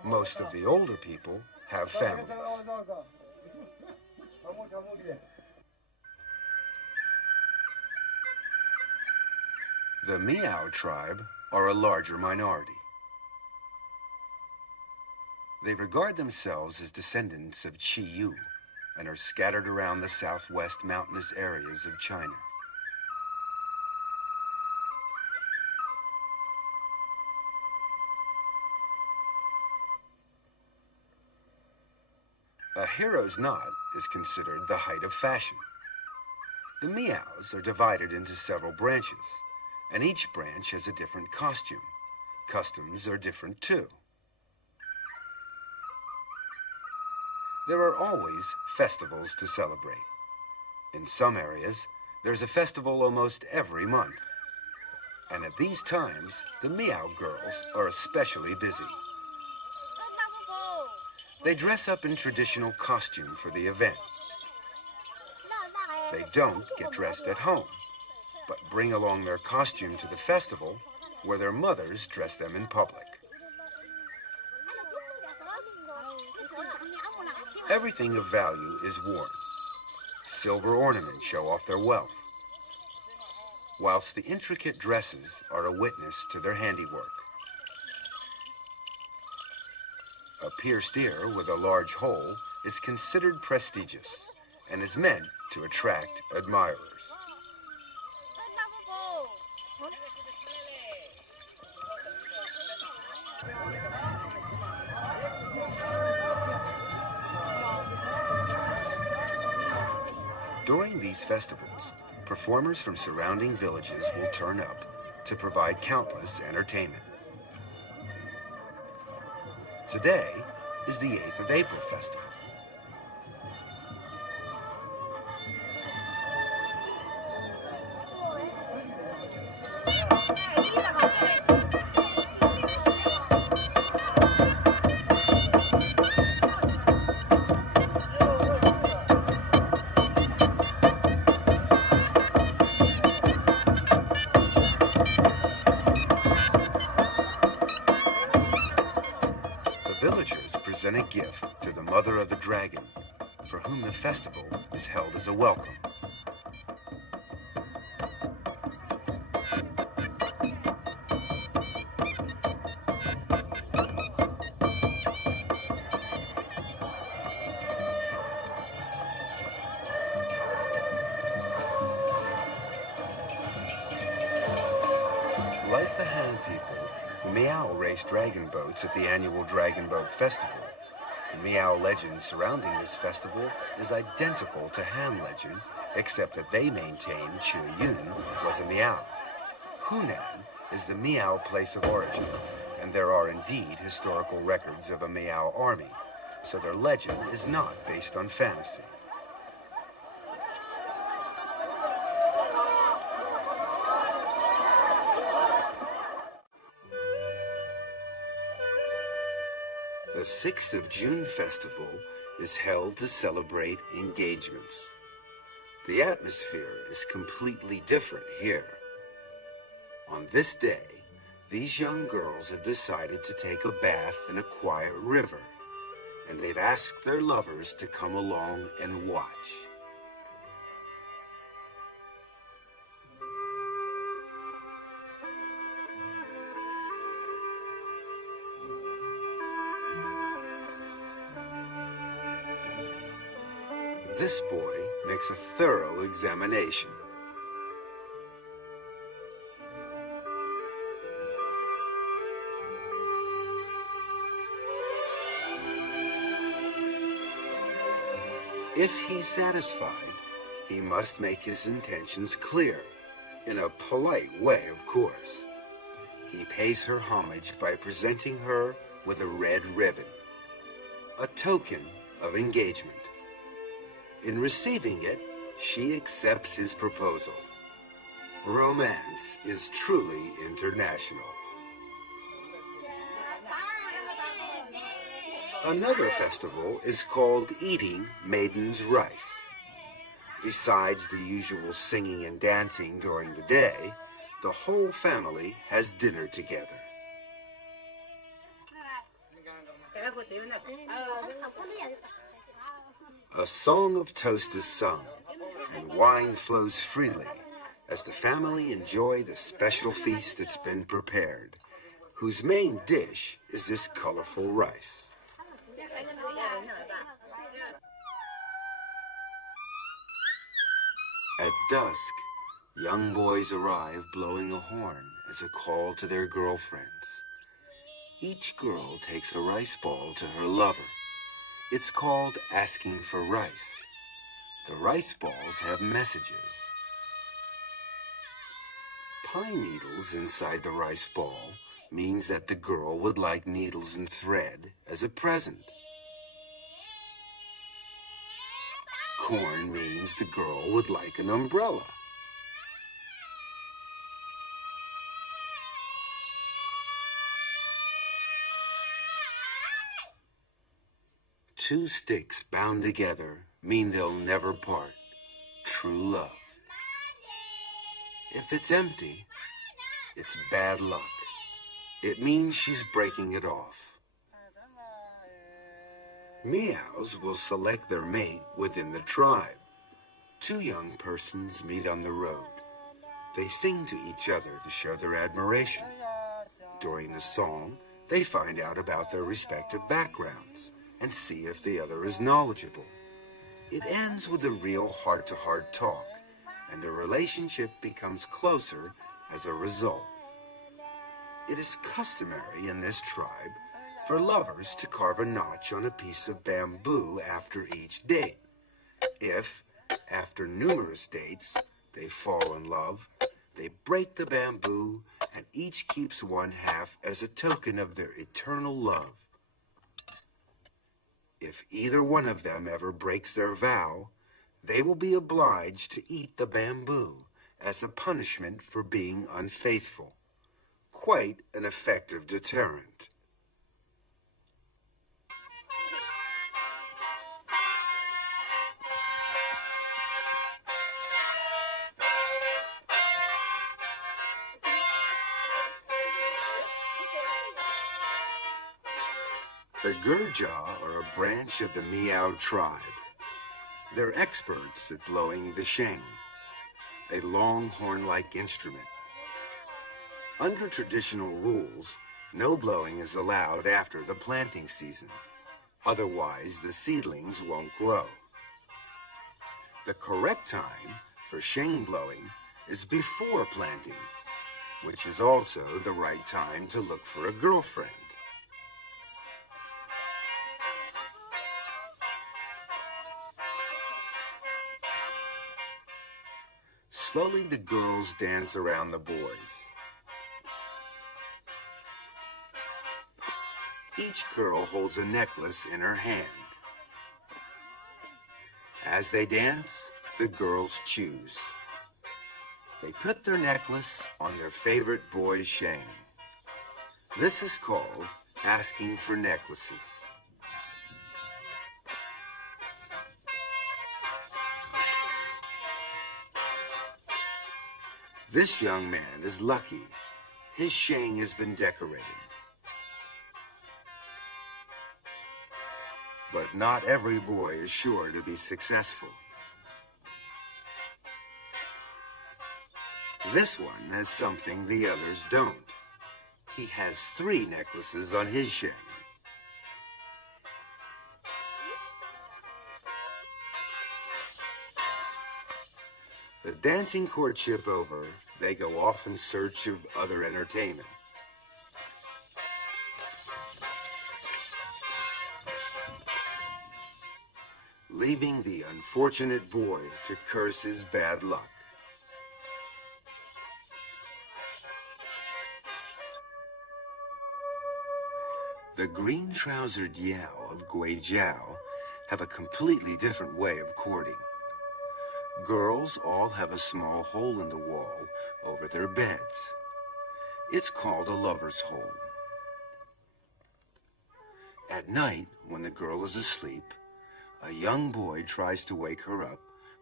Most of the older people have families. The Miao tribe are a larger minority. They regard themselves as descendants of Qi Yu and are scattered around the southwest mountainous areas of China. A hero's knot is considered the height of fashion. The Miaos are divided into several branches, and each branch has a different costume. Customs are different too. There are always festivals to celebrate. In some areas, there's a festival almost every month. And at these times, the Miao girls are especially busy. They dress up in traditional costume for the event. They don't get dressed at home, but bring along their costume to the festival where their mothers dress them in public. Everything of value is worn. Silver ornaments show off their wealth, whilst the intricate dresses are a witness to their handiwork. A pierced ear with a large hole is considered prestigious and is meant to attract admirers. During these festivals, performers from surrounding villages will turn up to provide countless entertainment. Today is the 8th of April festival. Villagers present a gift to the mother of the dragon, for whom the festival is held as a welcome. Like the Han people, the Miao race dragon boats at the annual Dragon Boat Festival. The Miao legend surrounding this festival is identical to Han legend, except that they maintain Chuyun was a Miao. Hunan is the Miao place of origin, and there are indeed historical records of a Miao army, so their legend is not based on fantasy. The 6th of June festival is held to celebrate engagements. The atmosphere is completely different here. On this day, these young girls have decided to take a bath in a quiet river, and they've asked their lovers to come along and watch. This boy makes a thorough examination. If he's satisfied, he must make his intentions clear, in a polite way, of course. He pays her homage by presenting her with a red ribbon, a token of engagement. In receiving it, she accepts his proposal. Romance is truly international. Another festival is called Eating Maiden's Rice. Besides the usual singing and dancing during the day, the whole family has dinner together. A song of toast is sung, and wine flows freely as the family enjoy the special feast that's been prepared, whose main dish is this colorful rice. At dusk, young boys arrive blowing a horn as a call to their girlfriends. Each girl takes a rice ball to her lover. It's called asking for rice. The rice balls have messages. Pine needles inside the rice ball means that the girl would like needles and thread as a present. Corn means the girl would like an umbrella. Two sticks bound together mean they'll never part. True love. If it's empty, it's bad luck. It means she's breaking it off. Meows will select their mate within the tribe. Two young persons meet on the road. They sing to each other to show their admiration. During the song, they find out about their respective backgrounds and see if the other is knowledgeable. It ends with a real heart-to-heart talk, and the relationship becomes closer as a result. It is customary in this tribe for lovers to carve a notch on a piece of bamboo after each date. If, after numerous dates, they fall in love, they break the bamboo and each keeps one half as a token of their eternal love. If either one of them ever breaks their vow, they will be obliged to eat the bamboo as a punishment for being unfaithful. Quite an effective deterrent. The Gurja are a branch of the Miao tribe. They're experts at blowing the sheng, a long horn-like instrument. Under traditional rules, no blowing is allowed after the planting season. Otherwise, the seedlings won't grow. The correct time for sheng blowing is before planting, which is also the right time to look for a girlfriend. Slowly, the girls dance around the boys. Each girl holds a necklace in her hand. As they dance, the girls choose. They put their necklace on their favorite boy's sheng. This is called asking for necklaces. This young man is lucky. His sheng has been decorated. But not every boy is sure to be successful. This one has something the others don't. He has 3 necklaces on his sheng. The dancing courtship over, they go off in search of other entertainment. Leaving the unfortunate boy to curse his bad luck. The green-trousered Yao of Guijiao have a completely different way of courting. Girls all have a small hole in the wall over their beds. It's called a lover's hole. At night, when the girl is asleep, a young boy tries to wake her up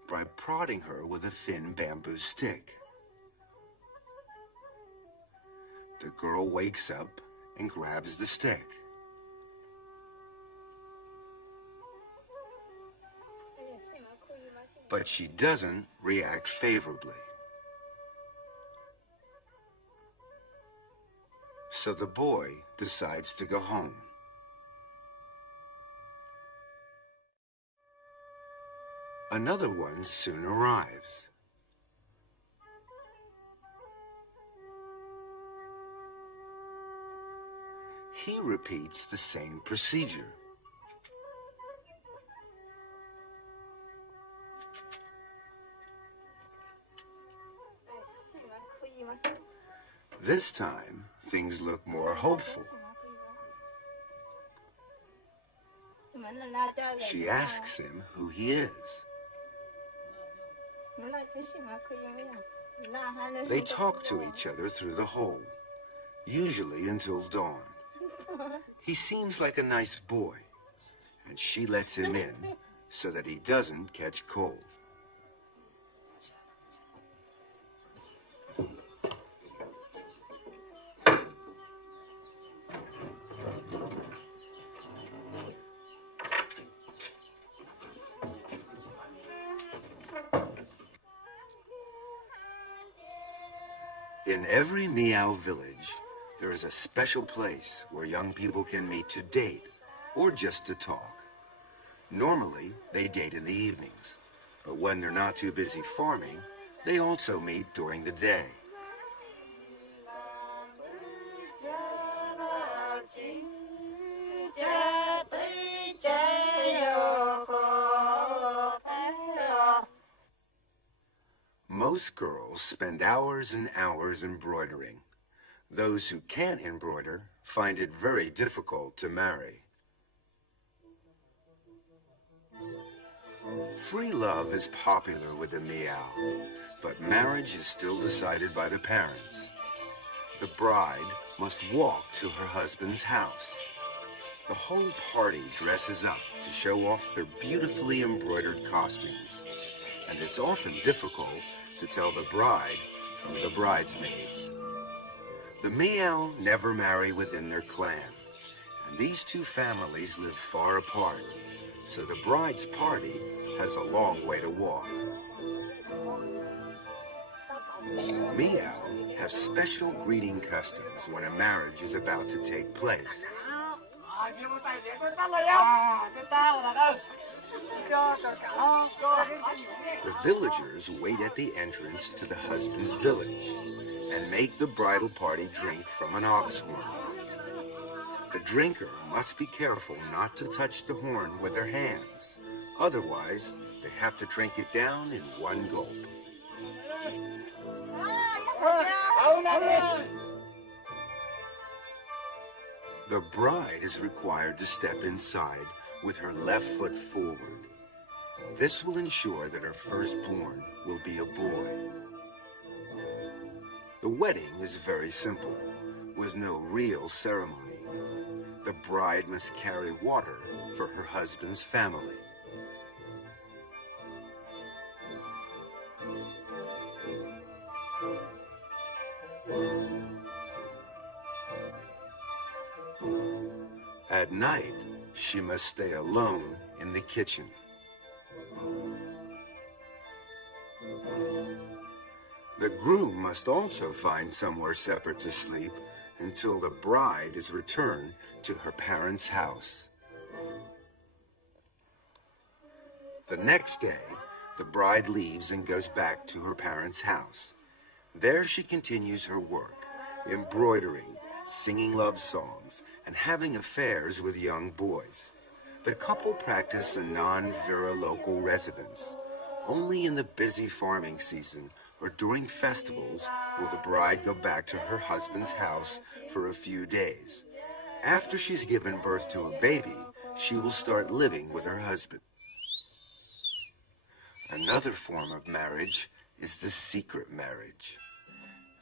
by prodding her with a thin bamboo stick. The girl wakes up and grabs the stick. But she doesn't react favorably. So the boy decides to go home. Another one soon arrives. He repeats the same procedure. This time, things look more hopeful. She asks him who he is. They talk to each other through the hole, usually until dawn. He seems like a nice boy, and she lets him in so that he doesn't catch cold. In every Miao village, there is a special place where young people can meet to date or just to talk. Normally, they date in the evenings, but when they're not too busy farming, they also meet during the day. Most girls spend hours and hours embroidering. Those who can't embroider find it very difficult to marry. Free love is popular with the Miao, but marriage is still decided by the parents. The bride must walk to her husband's house. The whole party dresses up to show off their beautifully embroidered costumes, and it's often difficult to tell the bride from the bridesmaids. The Miao never marry within their clan, and these two families live far apart, so the bride's party has a long way to walk. Miao have special greeting customs when a marriage is about to take place. The villagers wait at the entrance to the husband's village and make the bridal party drink from an ox horn. The drinker must be careful not to touch the horn with their hands. Otherwise, they have to drink it down in one gulp. The bride is required to step inside with her left foot forward. This will ensure that her firstborn will be a boy. The wedding is very simple, with no real ceremony. The bride must carry water for her husband's family. At night, she must stay alone in the kitchen. The groom must also find somewhere separate to sleep until the bride is returned to her parents' house. The next day, the bride leaves and goes back to her parents' house. There she continues her work, embroidering, singing love songs, and having affairs with young boys. The couple practice a non-Vera local residence. Only in the busy farming season or during festivals will the bride go back to her husband's house for a few days. After she's given birth to a baby, she will start living with her husband. Another form of marriage is the secret marriage.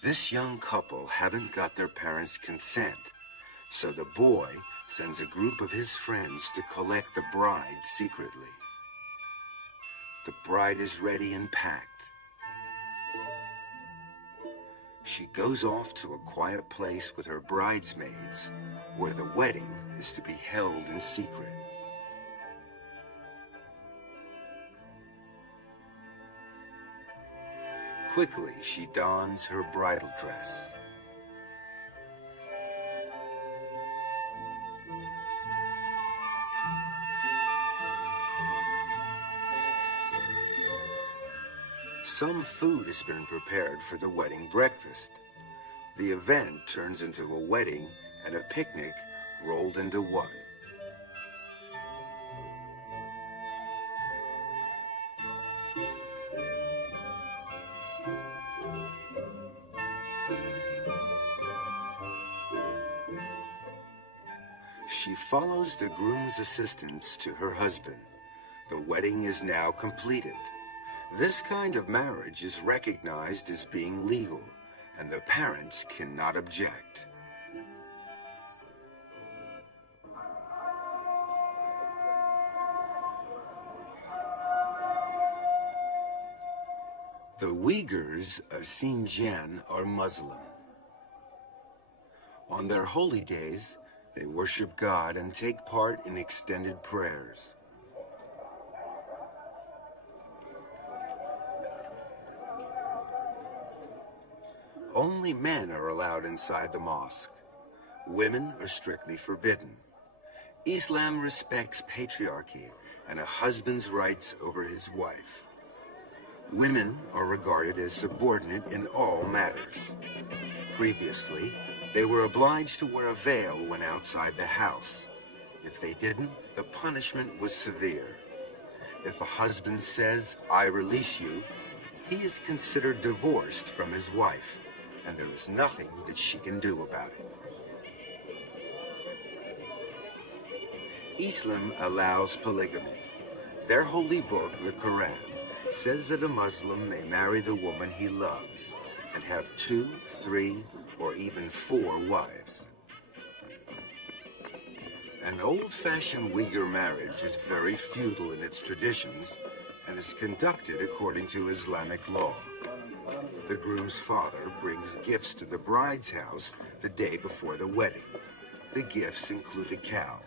This young couple haven't got their parents' consent, So the boy sends a group of his friends to collect the bride secretly. The bride is ready and packed. She goes off to a quiet place with her bridesmaids, where the wedding is to be held in secret. Quickly, she dons her bridal dress. Some food has been prepared for the wedding breakfast. The event turns into a wedding and a picnic rolled into one. She follows the groom's assistants to her husband. The wedding is now completed. This kind of marriage is recognized as being legal, and the parents cannot object. The Uyghurs of Xinjiang are Muslim. On their holy days, they worship God and take part in extended prayers. Only men are allowed inside the mosque. Women are strictly forbidden. Islam respects patriarchy and a husband's rights over his wife. Women are regarded as subordinate in all matters. Previously, they were obliged to wear a veil when outside the house. If they didn't, the punishment was severe. If a husband says, "I release you," he is considered divorced from his wife, and there is nothing that she can do about it. Islam allows polygamy. Their holy book, the Quran, says that a Muslim may marry the woman he loves and have 2, 3, or even 4 wives. An old-fashioned Uyghur marriage is very feudal in its traditions and is conducted according to Islamic law. The groom's father brings gifts to the bride's house the day before the wedding. The gifts include a cow.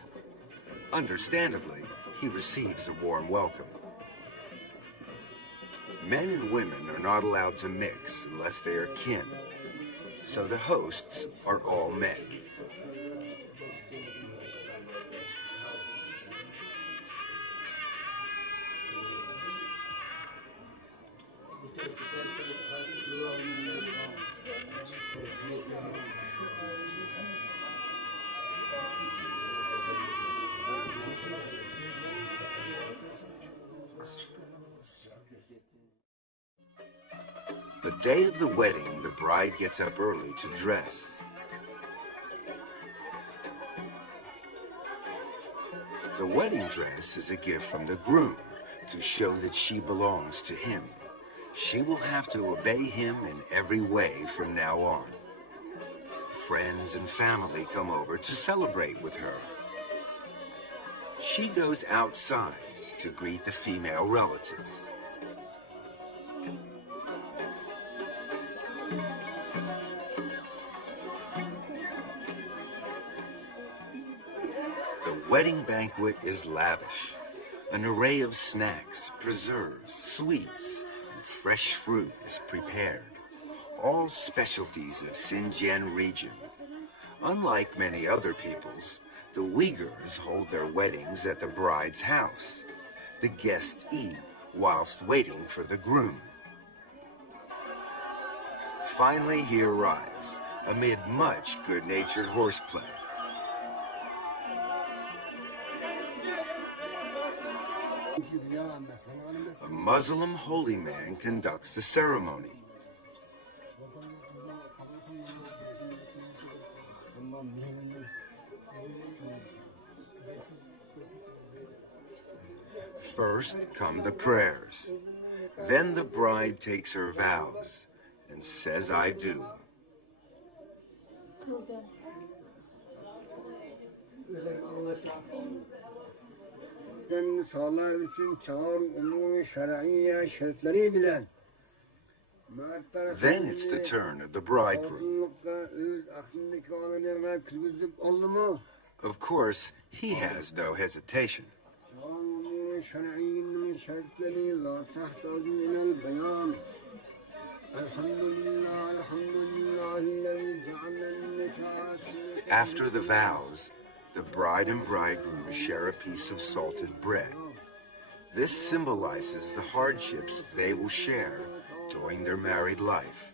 Understandably, he receives a warm welcome. Men and women are not allowed to mix unless they are kin, so the hosts are all men. The day of the wedding, the bride gets up early to dress. The wedding dress is a gift from the groom to show that she belongs to him. She will have to obey him in every way from now on. Friends and family come over to celebrate with her. She goes outside to greet the female relatives. The wedding banquet is lavish. An array of snacks, preserves, sweets, and fresh fruit is prepared. All specialties of Xinjiang region. Unlike many other peoples, the Uyghurs hold their weddings at the bride's house. The guests eat whilst waiting for the groom. Finally, he arrives, amid much good-natured horseplay. A Muslim holy man conducts the ceremony. First come the prayers. Then the bride takes her vows and says, "I do." Then it's the turn of the bridegroom. Of course, he has no hesitation. After the vows, the bride and bridegroom share a piece of salted bread. This symbolizes the hardships they will share during their married life.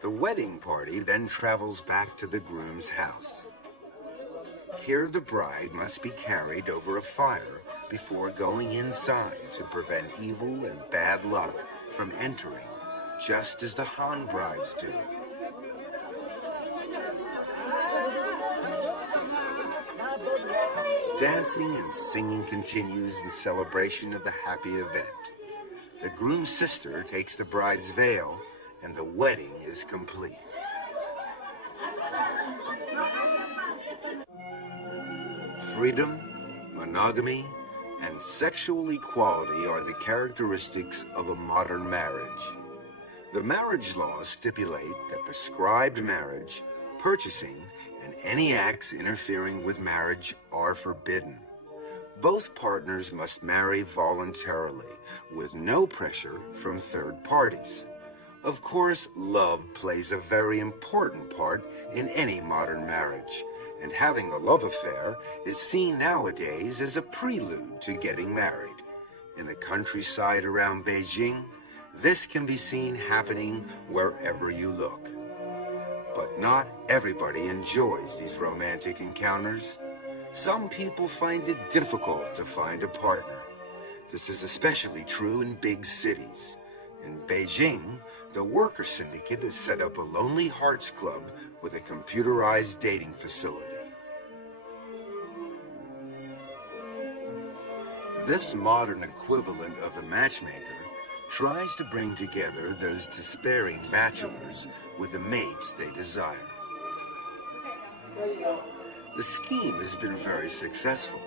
The wedding party then travels back to the groom's house. Here the bride must be carried over a fire before going inside to prevent evil and bad luck from entering, just as the Han brides do. Dancing and singing continues in celebration of the happy event. The groom's sister takes the bride's veil, and the wedding is complete. Freedom, monogamy, and sexual equality are the characteristics of a modern marriage. The marriage laws stipulate that prescribed marriage, purchasing, and any acts interfering with marriage are forbidden. Both partners must marry voluntarily, with no pressure from third parties. Of course, love plays a very important part in any modern marriage, and having a love affair is seen nowadays as a prelude to getting married. In the countryside around Beijing, this can be seen happening wherever you look. But not everybody enjoys these romantic encounters. Some people find it difficult to find a partner. This is especially true in big cities. In Beijing, the worker syndicate has set up a Lonely Hearts Club with a computerized dating facility. This modern equivalent of a matchmaker tries to bring together those despairing bachelors with the mates they desire. The scheme has been very successful.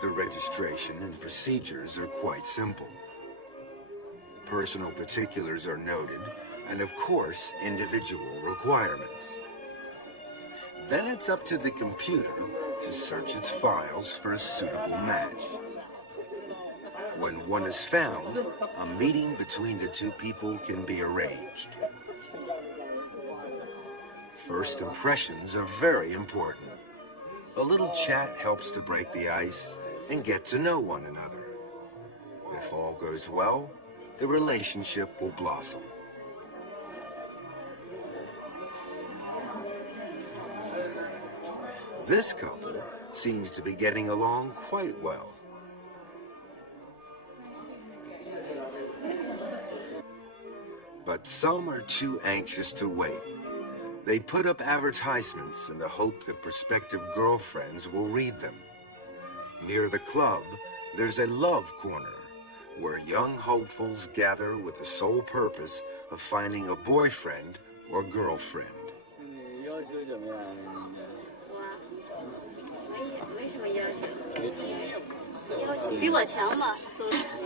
The registration and procedures are quite simple. Personal particulars are noted, and of course, individual requirements. Then it's up to the computer to search its files for a suitable match. When one is found, a meeting between the two people can be arranged. First impressions are very important. A little chat helps to break the ice and get to know one another. If all goes well, the relationship will blossom. This couple seems to be getting along quite well. But some are too anxious to wait. They put up advertisements in the hope that prospective girlfriends will read them. Near the club, there's a love corner, where young hopefuls gather with the sole purpose of finding a boyfriend or girlfriend. 比我强吧，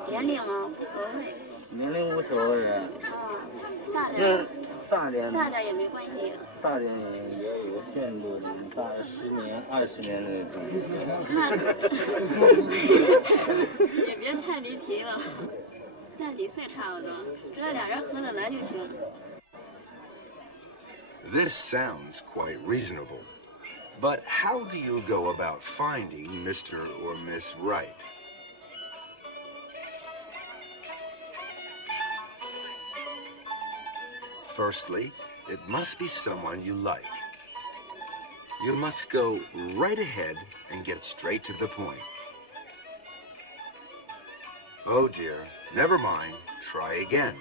年龄嘛无所谓。年龄无所谓啊。大点。大点。大点也没关系。大点也有个限度，大10年、20年那种。那也别太离题了，大几岁差不多，只要俩人合得来就行。This sounds quite reasonable. But how do you go about finding Mr. or Miss Right? Firstly, it must be someone you like. You must go right ahead and get straight to the point. Oh dear, never mind, try again.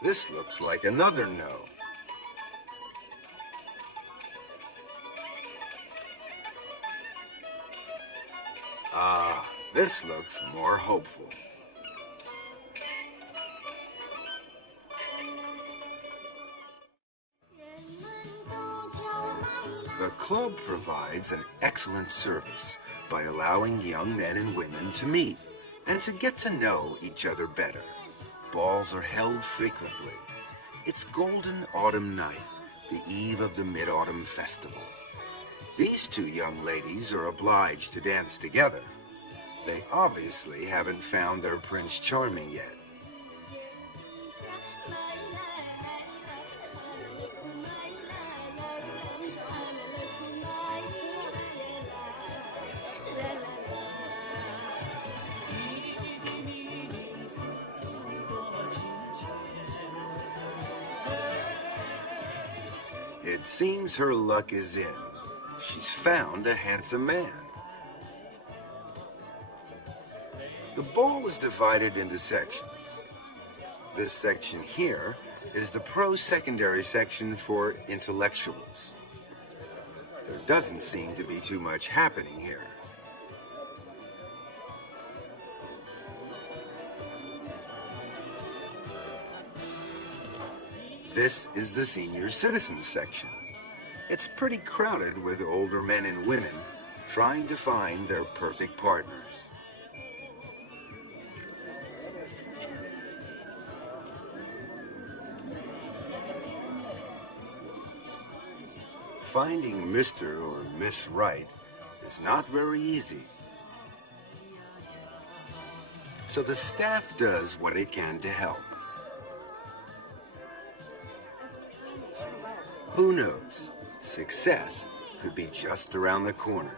This looks like another no. Ah, this looks more hopeful. The club provides an excellent service by allowing young men and women to meet and to get to know each other better. Balls are held frequently. It's Golden Autumn Night, the eve of the Mid-Autumn Festival. These two young ladies are obliged to dance together. They obviously haven't found their Prince Charming yet. It seems her luck is in. She's found a handsome man. The ball is divided into sections. This section here is the pro-secondary section for intellectuals. There doesn't seem to be too much happening here. This is the senior citizens section. It's pretty crowded with older men and women trying to find their perfect partners. Finding Mr. or Miss Right is not very easy. So the staff does what it can to help. Who knows? Success could be just around the corner.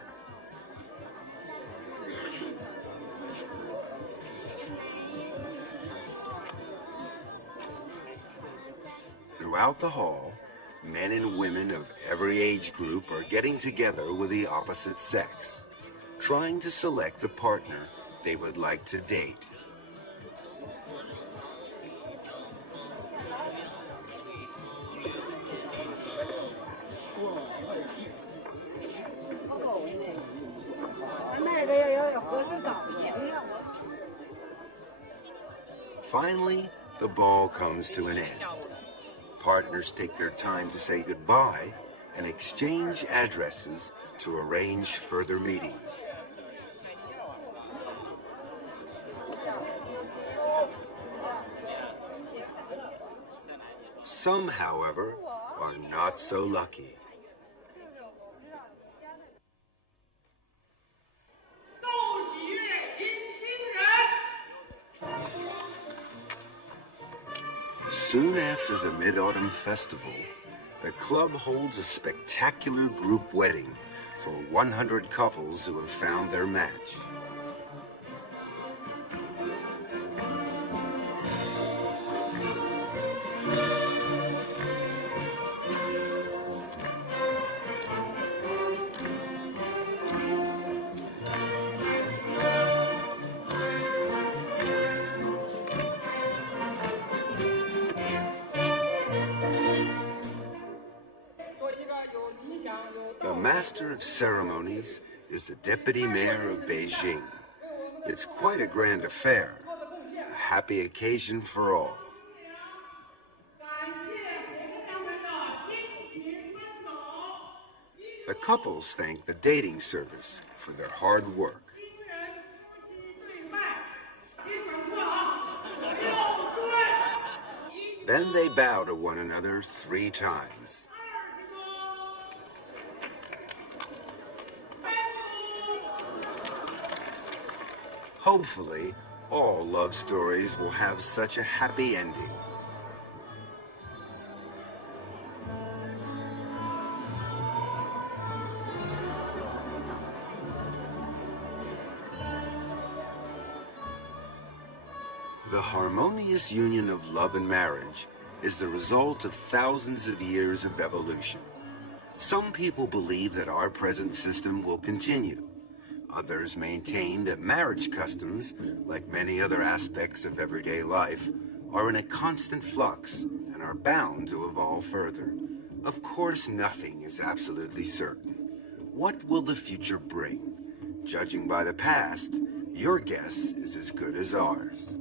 Throughout the hall, men and women of every age group are getting together with the opposite sex, trying to select the partner they would like to date. Finally, the ball comes to an end. Partners take their time to say goodbye and exchange addresses to arrange further meetings. Some, however, are not so lucky. Soon after the Mid-Autumn Festival, the club holds a spectacular group wedding for 100 couples who have found their match. The Master of Ceremonies is the Deputy Mayor of Beijing. It's quite a grand affair, a happy occasion for all. The couples thank the dating service for their hard work. Then they bow to one another 3 times. Hopefully, all love stories will have such a happy ending. The harmonious union of love and marriage is the result of thousands of years of evolution. Some people believe that our present system will continue. Others maintain that marriage customs, like many other aspects of everyday life, are in a constant flux and are bound to evolve further. Of course, nothing is absolutely certain. What will the future bring? Judging by the past, your guess is as good as ours.